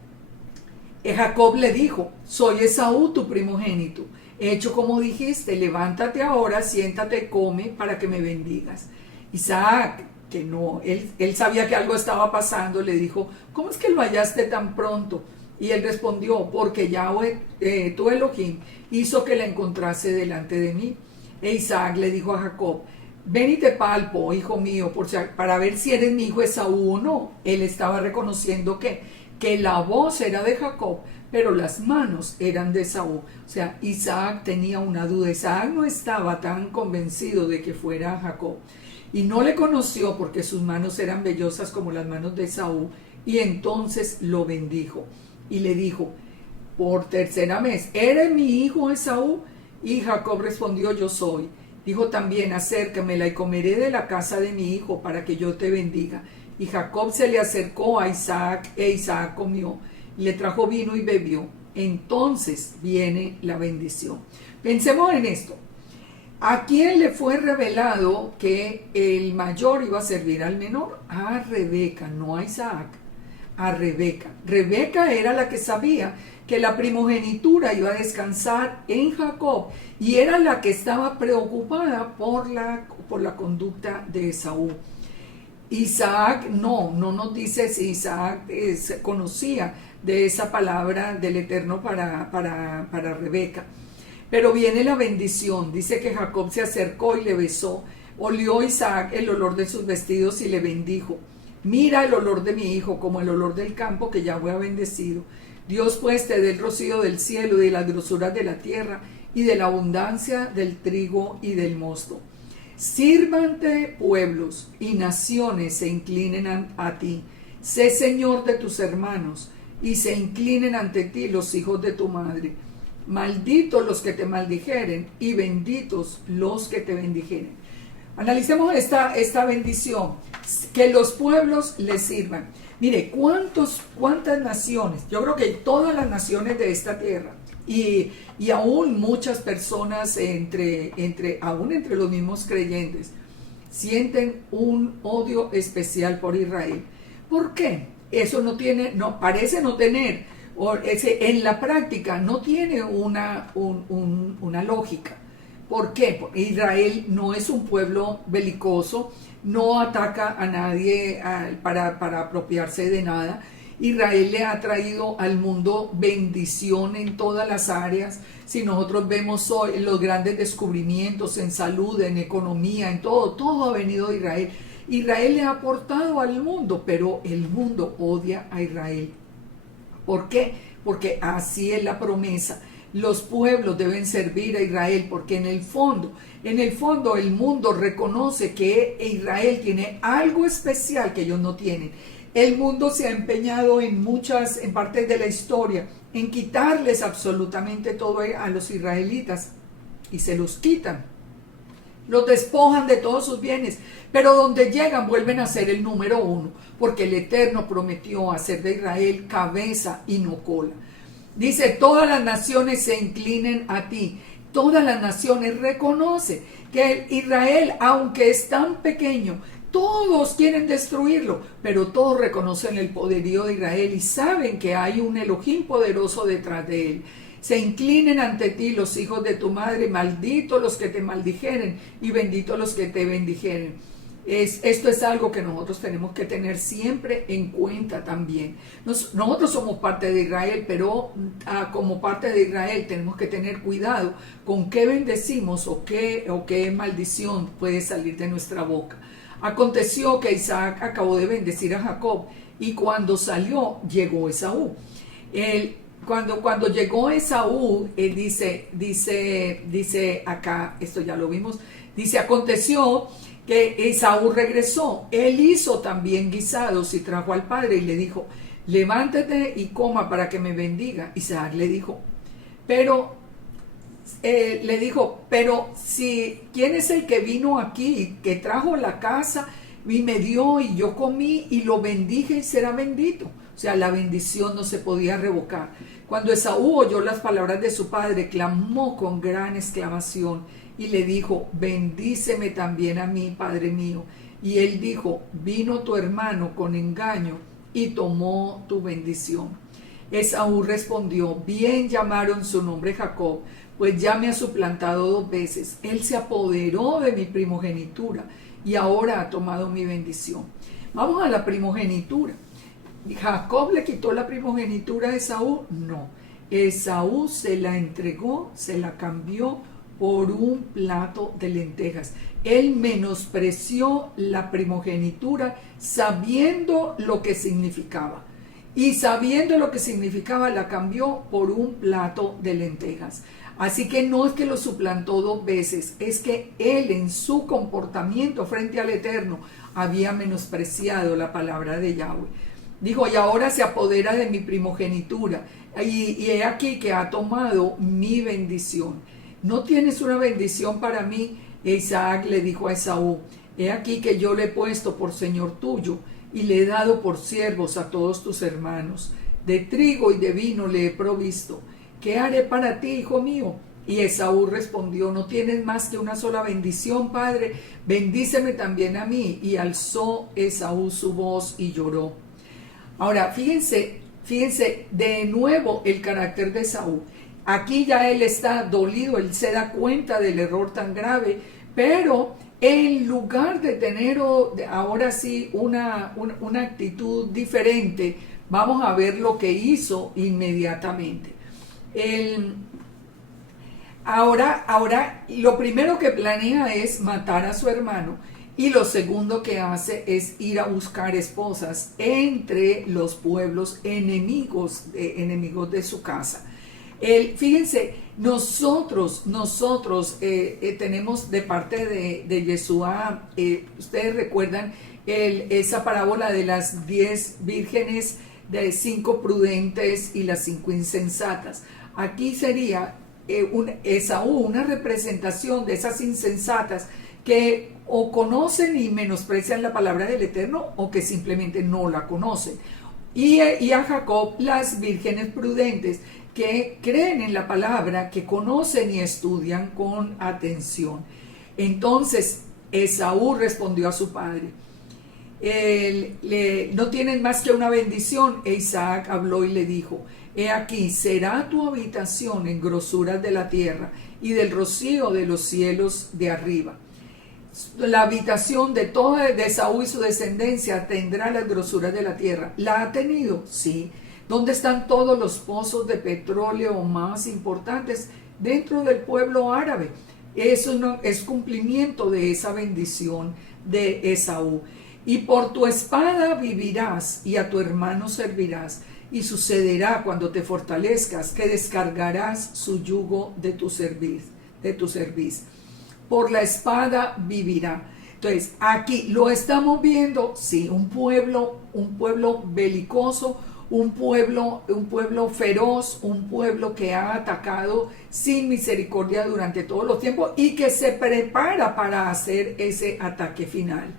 Jacob le dijo, soy Esaú, tu primogénito. He hecho como dijiste, levántate ahora, siéntate, come para que me bendigas. Isaac, que no, él sabía que algo estaba pasando, le dijo, ¿cómo es que lo hallaste tan pronto? Y él respondió, porque Yahweh, tu Elohim, hizo que la encontrase delante de mí. E Isaac le dijo a Jacob, ven y te palpo, hijo mío, para ver si eres mi hijo Esaú o no. Él estaba reconociendo que la voz era de Jacob, pero las manos eran de Esaú. O sea, Isaac tenía una duda. Isaac no estaba tan convencido de que fuera Jacob. Y no le conoció porque sus manos eran vellosas como las manos de Esaú. Y entonces lo bendijo. Y le dijo, por tercera vez, ¿eres mi hijo Esaú? Y Jacob respondió, yo soy. Dijo también, acércamela y comeré de la casa de mi hijo para que yo te bendiga. Y Jacob se le acercó a Isaac, e Isaac comió, y le trajo vino y bebió. Entonces viene la bendición. Pensemos en esto. ¿A quién le fue revelado que el mayor iba a servir al menor? A Rebeca, no a Isaac, a Rebeca. Rebeca era la que sabía que la primogenitura iba a descansar en Jacob y era la que estaba preocupada por la conducta de Esaú. Isaac no nos dice si Isaac conocía de esa palabra del Eterno para Rebeca. Pero viene la bendición, dice que Jacob se acercó y le besó, Olió Isaac el olor de sus vestidos y le bendijo. Mira el olor de mi hijo como el olor del campo que Yahweh ha bendecido. Dios pues te dé el rocío del cielo y de las grosuras de la tierra y de la abundancia del trigo y del mosto. Sírvante pueblos y naciones se inclinen a ti. Sé Señor de tus hermanos y se inclinen ante ti los hijos de tu madre. Malditos los que te maldijeren y benditos los que te bendijeren. Analicemos esta bendición, que los pueblos les sirvan. Mire, cuántas naciones, yo creo que todas las naciones de esta tierra y aún muchas personas aún entre los mismos creyentes sienten un odio especial por Israel. ¿Por qué? Eso parece no tener, en la práctica no tiene una lógica. ¿Por qué? Porque Israel no es un pueblo belicoso, no ataca a nadie para apropiarse de nada. Israel le ha traído al mundo bendición en todas las áreas. Si nosotros vemos hoy los grandes descubrimientos en salud, en economía, en todo ha venido de Israel. Israel le ha aportado al mundo, pero el mundo odia a Israel. ¿Por qué? Porque así es la promesa. Los pueblos deben servir a Israel porque en el fondo el mundo reconoce que Israel tiene algo especial que ellos no tienen. El mundo se ha empeñado en partes de la historia en quitarles absolutamente todo a los israelitas y se los quitan. Los despojan de todos sus bienes, pero donde llegan vuelven a ser el número uno, porque el Eterno prometió hacer de Israel cabeza y no cola. Dice, todas las naciones se inclinen a ti. Todas las naciones reconocen que Israel, aunque es tan pequeño, todos quieren destruirlo, pero todos reconocen el poderío de Israel y saben que hay un Elohim poderoso detrás de él. Se inclinen ante ti los hijos de tu madre, malditos los que te maldijeren y benditos los que te bendijeren. Esto es algo que nosotros tenemos que tener siempre en cuenta también. Nosotros somos parte de Israel, pero como parte de Israel tenemos que tener cuidado con qué bendecimos o qué maldición puede salir de nuestra boca. Aconteció que Isaac acabó de bendecir a Jacob y cuando salió llegó Esaú. Cuando llegó Esaú, dice acá, esto ya lo vimos, dice, aconteció que Esaú regresó. Él hizo también guisados y trajo al padre y le dijo, levántate y coma para que me bendiga. Isaac le dijo, pero ¿quién es el que vino aquí, que trajo la casa y me dio y yo comí y lo bendije y será bendito? O sea, la bendición no se podía revocar. Cuando Esaú oyó las palabras de su padre, clamó con gran exclamación y le dijo, bendíceme también a mí, padre mío. Y él dijo, vino tu hermano con engaño y tomó tu bendición. Esaú respondió, bien llamaron su nombre Jacob, pues ya me ha suplantado 2 veces. Él se apoderó de mi primogenitura y ahora ha tomado mi bendición. Vamos a la primogenitura. ¿Jacob le quitó la primogenitura a Esaú? No. Esaú se la entregó, se la cambió por un plato de lentejas. Él menospreció la primogenitura sabiendo lo que significaba. Y sabiendo lo que significaba, la cambió por un plato de lentejas. Así que no es que lo suplantó 2 veces, es que él en su comportamiento frente al Eterno había menospreciado la palabra de Yahweh. Dijo, y ahora se apodera de mi primogenitura, y he aquí que ha tomado mi bendición. ¿No tienes una bendición para mí? Isaac le dijo a Esaú, he aquí que yo le he puesto por señor tuyo, y le he dado por siervos a todos tus hermanos. De trigo y de vino le he provisto. ¿Qué haré para ti, hijo mío? Y Esaú respondió, no tienes más que una sola bendición, padre, bendíceme también a mí. Y alzó Esaú su voz y lloró. Ahora, fíjense de nuevo el carácter de Esaú. Aquí ya él está dolido, él se da cuenta del error tan grave, pero en lugar de tener ahora sí una actitud diferente, vamos a ver lo que hizo inmediatamente. Ahora, lo primero que planea es matar a su hermano y lo segundo que hace es ir a buscar esposas entre los pueblos enemigos de su casa. Fíjense, nosotros tenemos de parte de Yeshua, ustedes recuerdan esa parábola de las 10 vírgenes, de 5 prudentes y las 5 insensatas. Aquí sería Esaú, una representación de esas insensatas que o conocen y menosprecian la palabra del Eterno o que simplemente no la conocen. Y a Jacob, las vírgenes prudentes que creen en la palabra, que conocen y estudian con atención. Entonces Esaú respondió a su padre: no tienen más que una bendición. E Isaac habló y le dijo: he aquí, será tu habitación en grosuras de la tierra y del rocío de los cielos de arriba. La habitación de Esaú y su descendencia tendrá las grosuras de la tierra. ¿La ha tenido? Sí. ¿Dónde están todos los pozos de petróleo más importantes? Dentro del pueblo árabe. Eso es cumplimiento de esa bendición de Esaú. Y por tu espada vivirás y a tu hermano servirás. Y sucederá cuando te fortalezcas que descargarás su yugo de tu cerviz. Por la espada vivirá. Entonces, aquí lo estamos viendo, sí, un pueblo belicoso, un pueblo feroz, un pueblo que ha atacado sin misericordia durante todos los tiempos y que se prepara para hacer ese ataque final.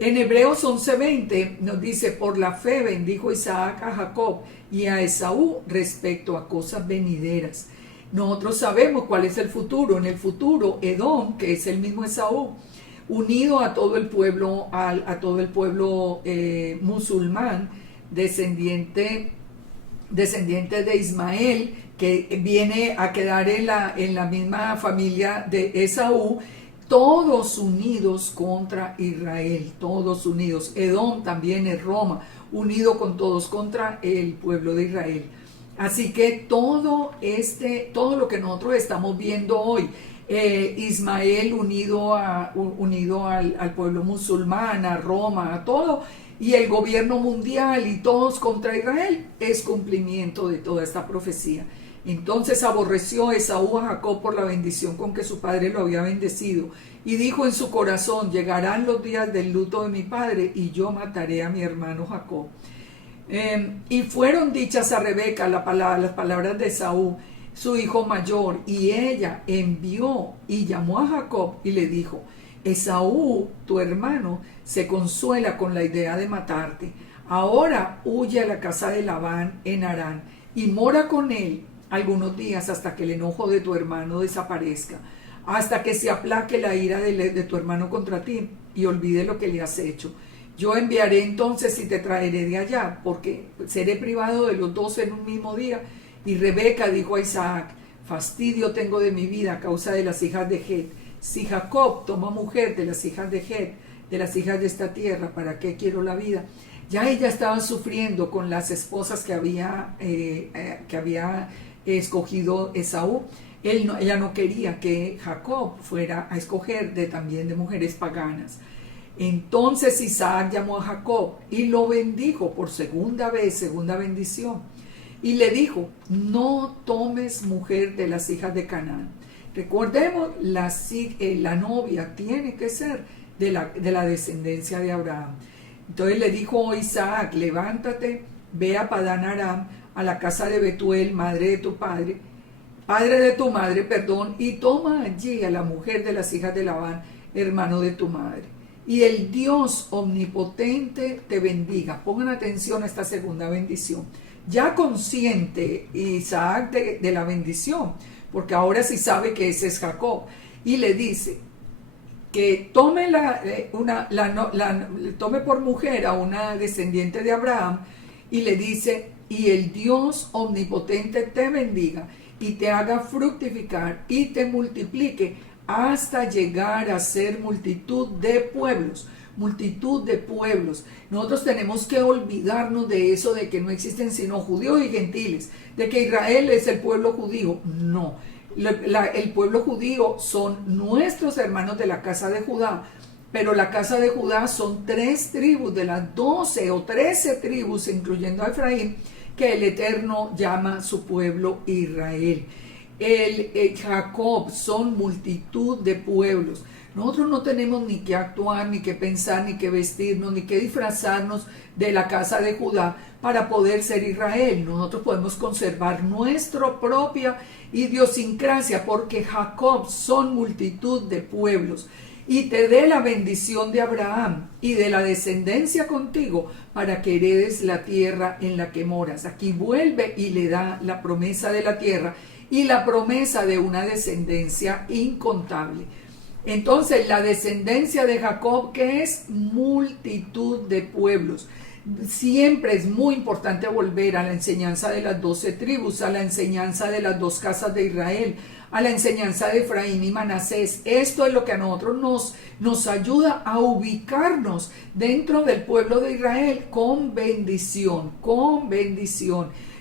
En Hebreos 11:20 nos dice: por la fe bendijo Isaac a Jacob y a Esaú respecto a cosas venideras. Nosotros sabemos cuál es el futuro. En el futuro, Edom, que es el mismo Esaú, unido a todo el pueblo, musulmán, descendiente de Ismael, que viene a quedar en la misma familia de Esaú, todos unidos contra Israel, todos unidos. Edom también es Roma, unido con todos contra el pueblo de Israel. Así que todo lo que nosotros estamos viendo hoy, Ismael unido al pueblo musulmán, a Roma, a todo, y el gobierno mundial y todos contra Israel, es cumplimiento de toda esta profecía. Entonces aborreció Esaú a Jacob por la bendición con que su padre lo había bendecido, y dijo en su corazón: llegarán los días del luto de mi padre, y yo mataré a mi hermano Jacob. Y fueron dichas a Rebeca las palabras de Esaú, su hijo mayor, y ella envió y llamó a Jacob y le dijo: Esaú, tu hermano, se consuela con la idea de matarte. Ahora huye a la casa de Labán en Harán y mora con él algunos días hasta que el enojo de tu hermano desaparezca, hasta que se aplaque la ira de tu hermano contra ti y olvide lo que le has hecho. Yo enviaré entonces y te traeré de allá, porque seré privado de los dos en un mismo día. Y Rebeca dijo a Isaac: fastidio tengo de mi vida a causa de las hijas de Het. Si Jacob toma mujer de las hijas de Het, de las hijas de esta tierra, ¿para qué quiero la vida? Ya ella estaba sufriendo con las esposas que había escogido Esaú. Ella no quería que Jacob fuera a escoger también de mujeres paganas. Entonces Isaac llamó a Jacob y lo bendijo por segunda bendición. Y le dijo: no tomes mujer de las hijas de Canaán. Recordemos, la novia tiene que ser de la descendencia de Abraham. Entonces le dijo Isaac: levántate, ve a Padán Aram, a la casa de Betuel, padre de tu madre, y toma allí a la mujer de las hijas de Labán, hermano de tu madre. Y el Dios omnipotente te bendiga. Pongan atención a esta segunda bendición. Ya consciente Isaac de la bendición, porque ahora sí sabe que ese es Jacob, y le dice que tome tome por mujer a una descendiente de Abraham, y le dice: y el Dios omnipotente te bendiga y te haga fructificar y te multiplique hasta llegar a ser multitud de pueblos. Nosotros tenemos que olvidarnos de eso, de que no existen sino judíos y gentiles, de que Israel es el pueblo judío. No, El pueblo judío son nuestros hermanos de la casa de Judá, pero la casa de Judá son 3 tribus de las 12 o 13 tribus, incluyendo a Efraín, que el Eterno llama su pueblo Israel. El Jacob son multitud de pueblos. Nosotros no tenemos ni que actuar, ni que pensar, ni que vestirnos, ni que disfrazarnos de la casa de Judá para poder ser Israel. Nosotros podemos conservar nuestra propia idiosincrasia, porque Jacob son multitud de pueblos. Y te dé la bendición de Abraham y de la descendencia contigo para que heredes la tierra en la que moras. Aquí vuelve y le da la promesa de la tierra y la promesa de una descendencia incontable. Entonces, la descendencia de Jacob, que es multitud de pueblos. Siempre es muy importante volver a la enseñanza de las 12 tribus, a la enseñanza de las 2 casas de Israel, a la enseñanza de Efraín y Manasés. Esto es lo que a nosotros nos ayuda a ubicarnos dentro del pueblo de Israel con bendición,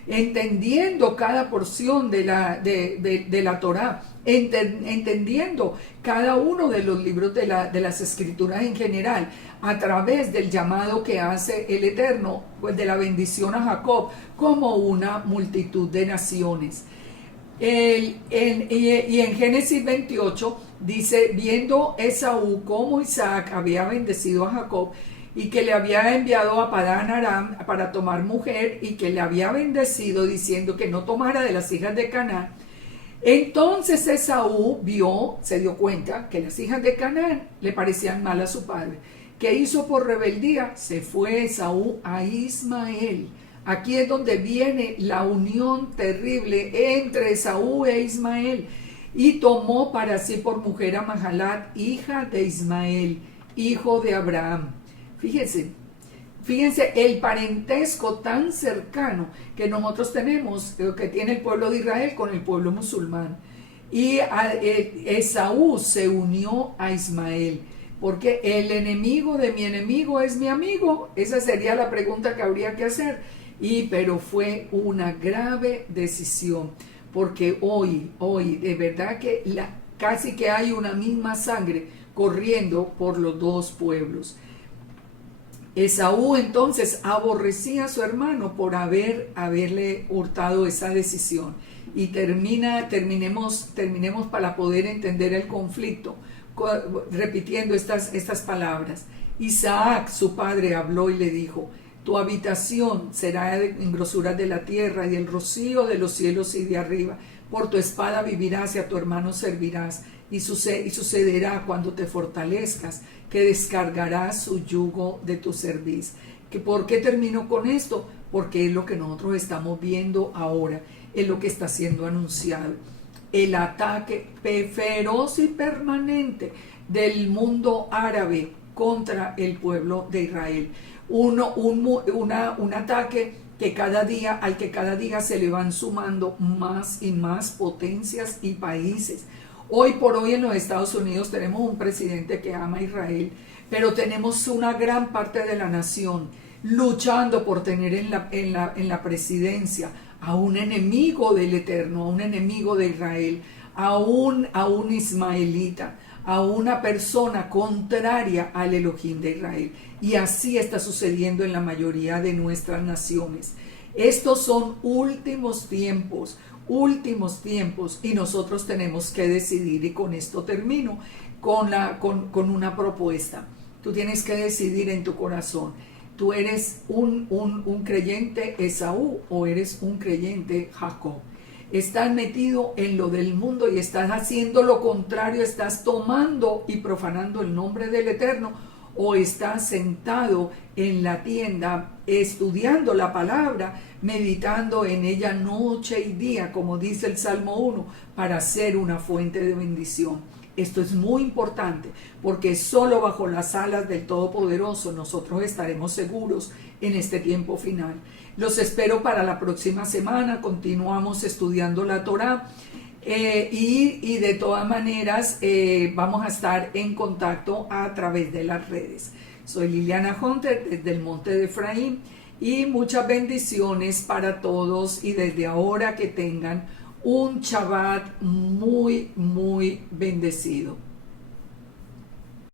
entendiendo cada porción de la Torá, entendiendo cada uno de los libros de las escrituras en general, a través del llamado que hace el Eterno, pues de la bendición a Jacob como una multitud de naciones. Y en Génesis 28 dice, viendo Esaú cómo Isaac había bendecido a Jacob y que le había enviado a Padán Aram para tomar mujer y que le había bendecido diciendo que no tomara de las hijas de Canaán, entonces Esaú se dio cuenta que las hijas de Canaán le parecían mal a su padre. ¿Qué hizo por rebeldía? Se fue Esaú a Ismael. Aquí es donde viene la unión terrible entre Esaú e Ismael. Y tomó para sí por mujer a Mahalat, hija de Ismael, hijo de Abraham. Fíjense el parentesco tan cercano que nosotros tenemos, que tiene el pueblo de Israel con el pueblo musulmán. Y Esaú se unió a Ismael, porque el enemigo de mi enemigo es mi amigo. Esa sería la pregunta que habría que hacer. Pero fue una grave decisión, porque hoy de verdad que casi que hay una misma sangre corriendo por los 2 pueblos. Esaú entonces aborrecía a su hermano por haberle hurtado esa decisión. Y terminemos para poder entender el conflicto, repitiendo estas palabras. Isaac, su padre, habló y le dijo: tu habitación será en grosuras de la tierra y el rocío de los cielos y de arriba. Por tu espada vivirás y a tu hermano servirás. Y sucederá cuando te fortalezcas, que descargarás su yugo de tu cerviz. ¿Por qué termino con esto? Porque es lo que nosotros estamos viendo ahora, es lo que está siendo anunciado. El ataque feroz y permanente del mundo árabe contra el pueblo de Israel. Un ataque al que cada día se le van sumando más y más potencias y países. Hoy por hoy en los Estados Unidos tenemos un presidente que ama a Israel, pero tenemos una gran parte de la nación luchando por tener en la presidencia a un enemigo del Eterno, a un enemigo de Israel, a un ismaelita, a una persona contraria al Elohim de Israel. Y así está sucediendo en la mayoría de nuestras naciones. Estos son últimos tiempos, y nosotros tenemos que decidir. Y con esto termino con una propuesta. Tú tienes que decidir en tu corazón: ¿tú eres un creyente Esaú o eres un creyente Jacob? Estás metido en lo del mundo y estás haciendo lo contrario, estás tomando y profanando el nombre del Eterno, o estás sentado en la tienda estudiando la palabra, meditando en ella noche y día, como dice el Salmo 1, para ser una fuente de bendición. Esto es muy importante, porque solo bajo las alas del Todopoderoso nosotros estaremos seguros en este tiempo final. Los espero para la próxima semana. Continuamos estudiando la Torá, y de todas maneras vamos a estar en contacto a través de las redes. Soy Liliana Hunter desde el Monte de Efraín, y muchas bendiciones para todos, y desde ahora que tengan un Shabbat muy, muy bendecido.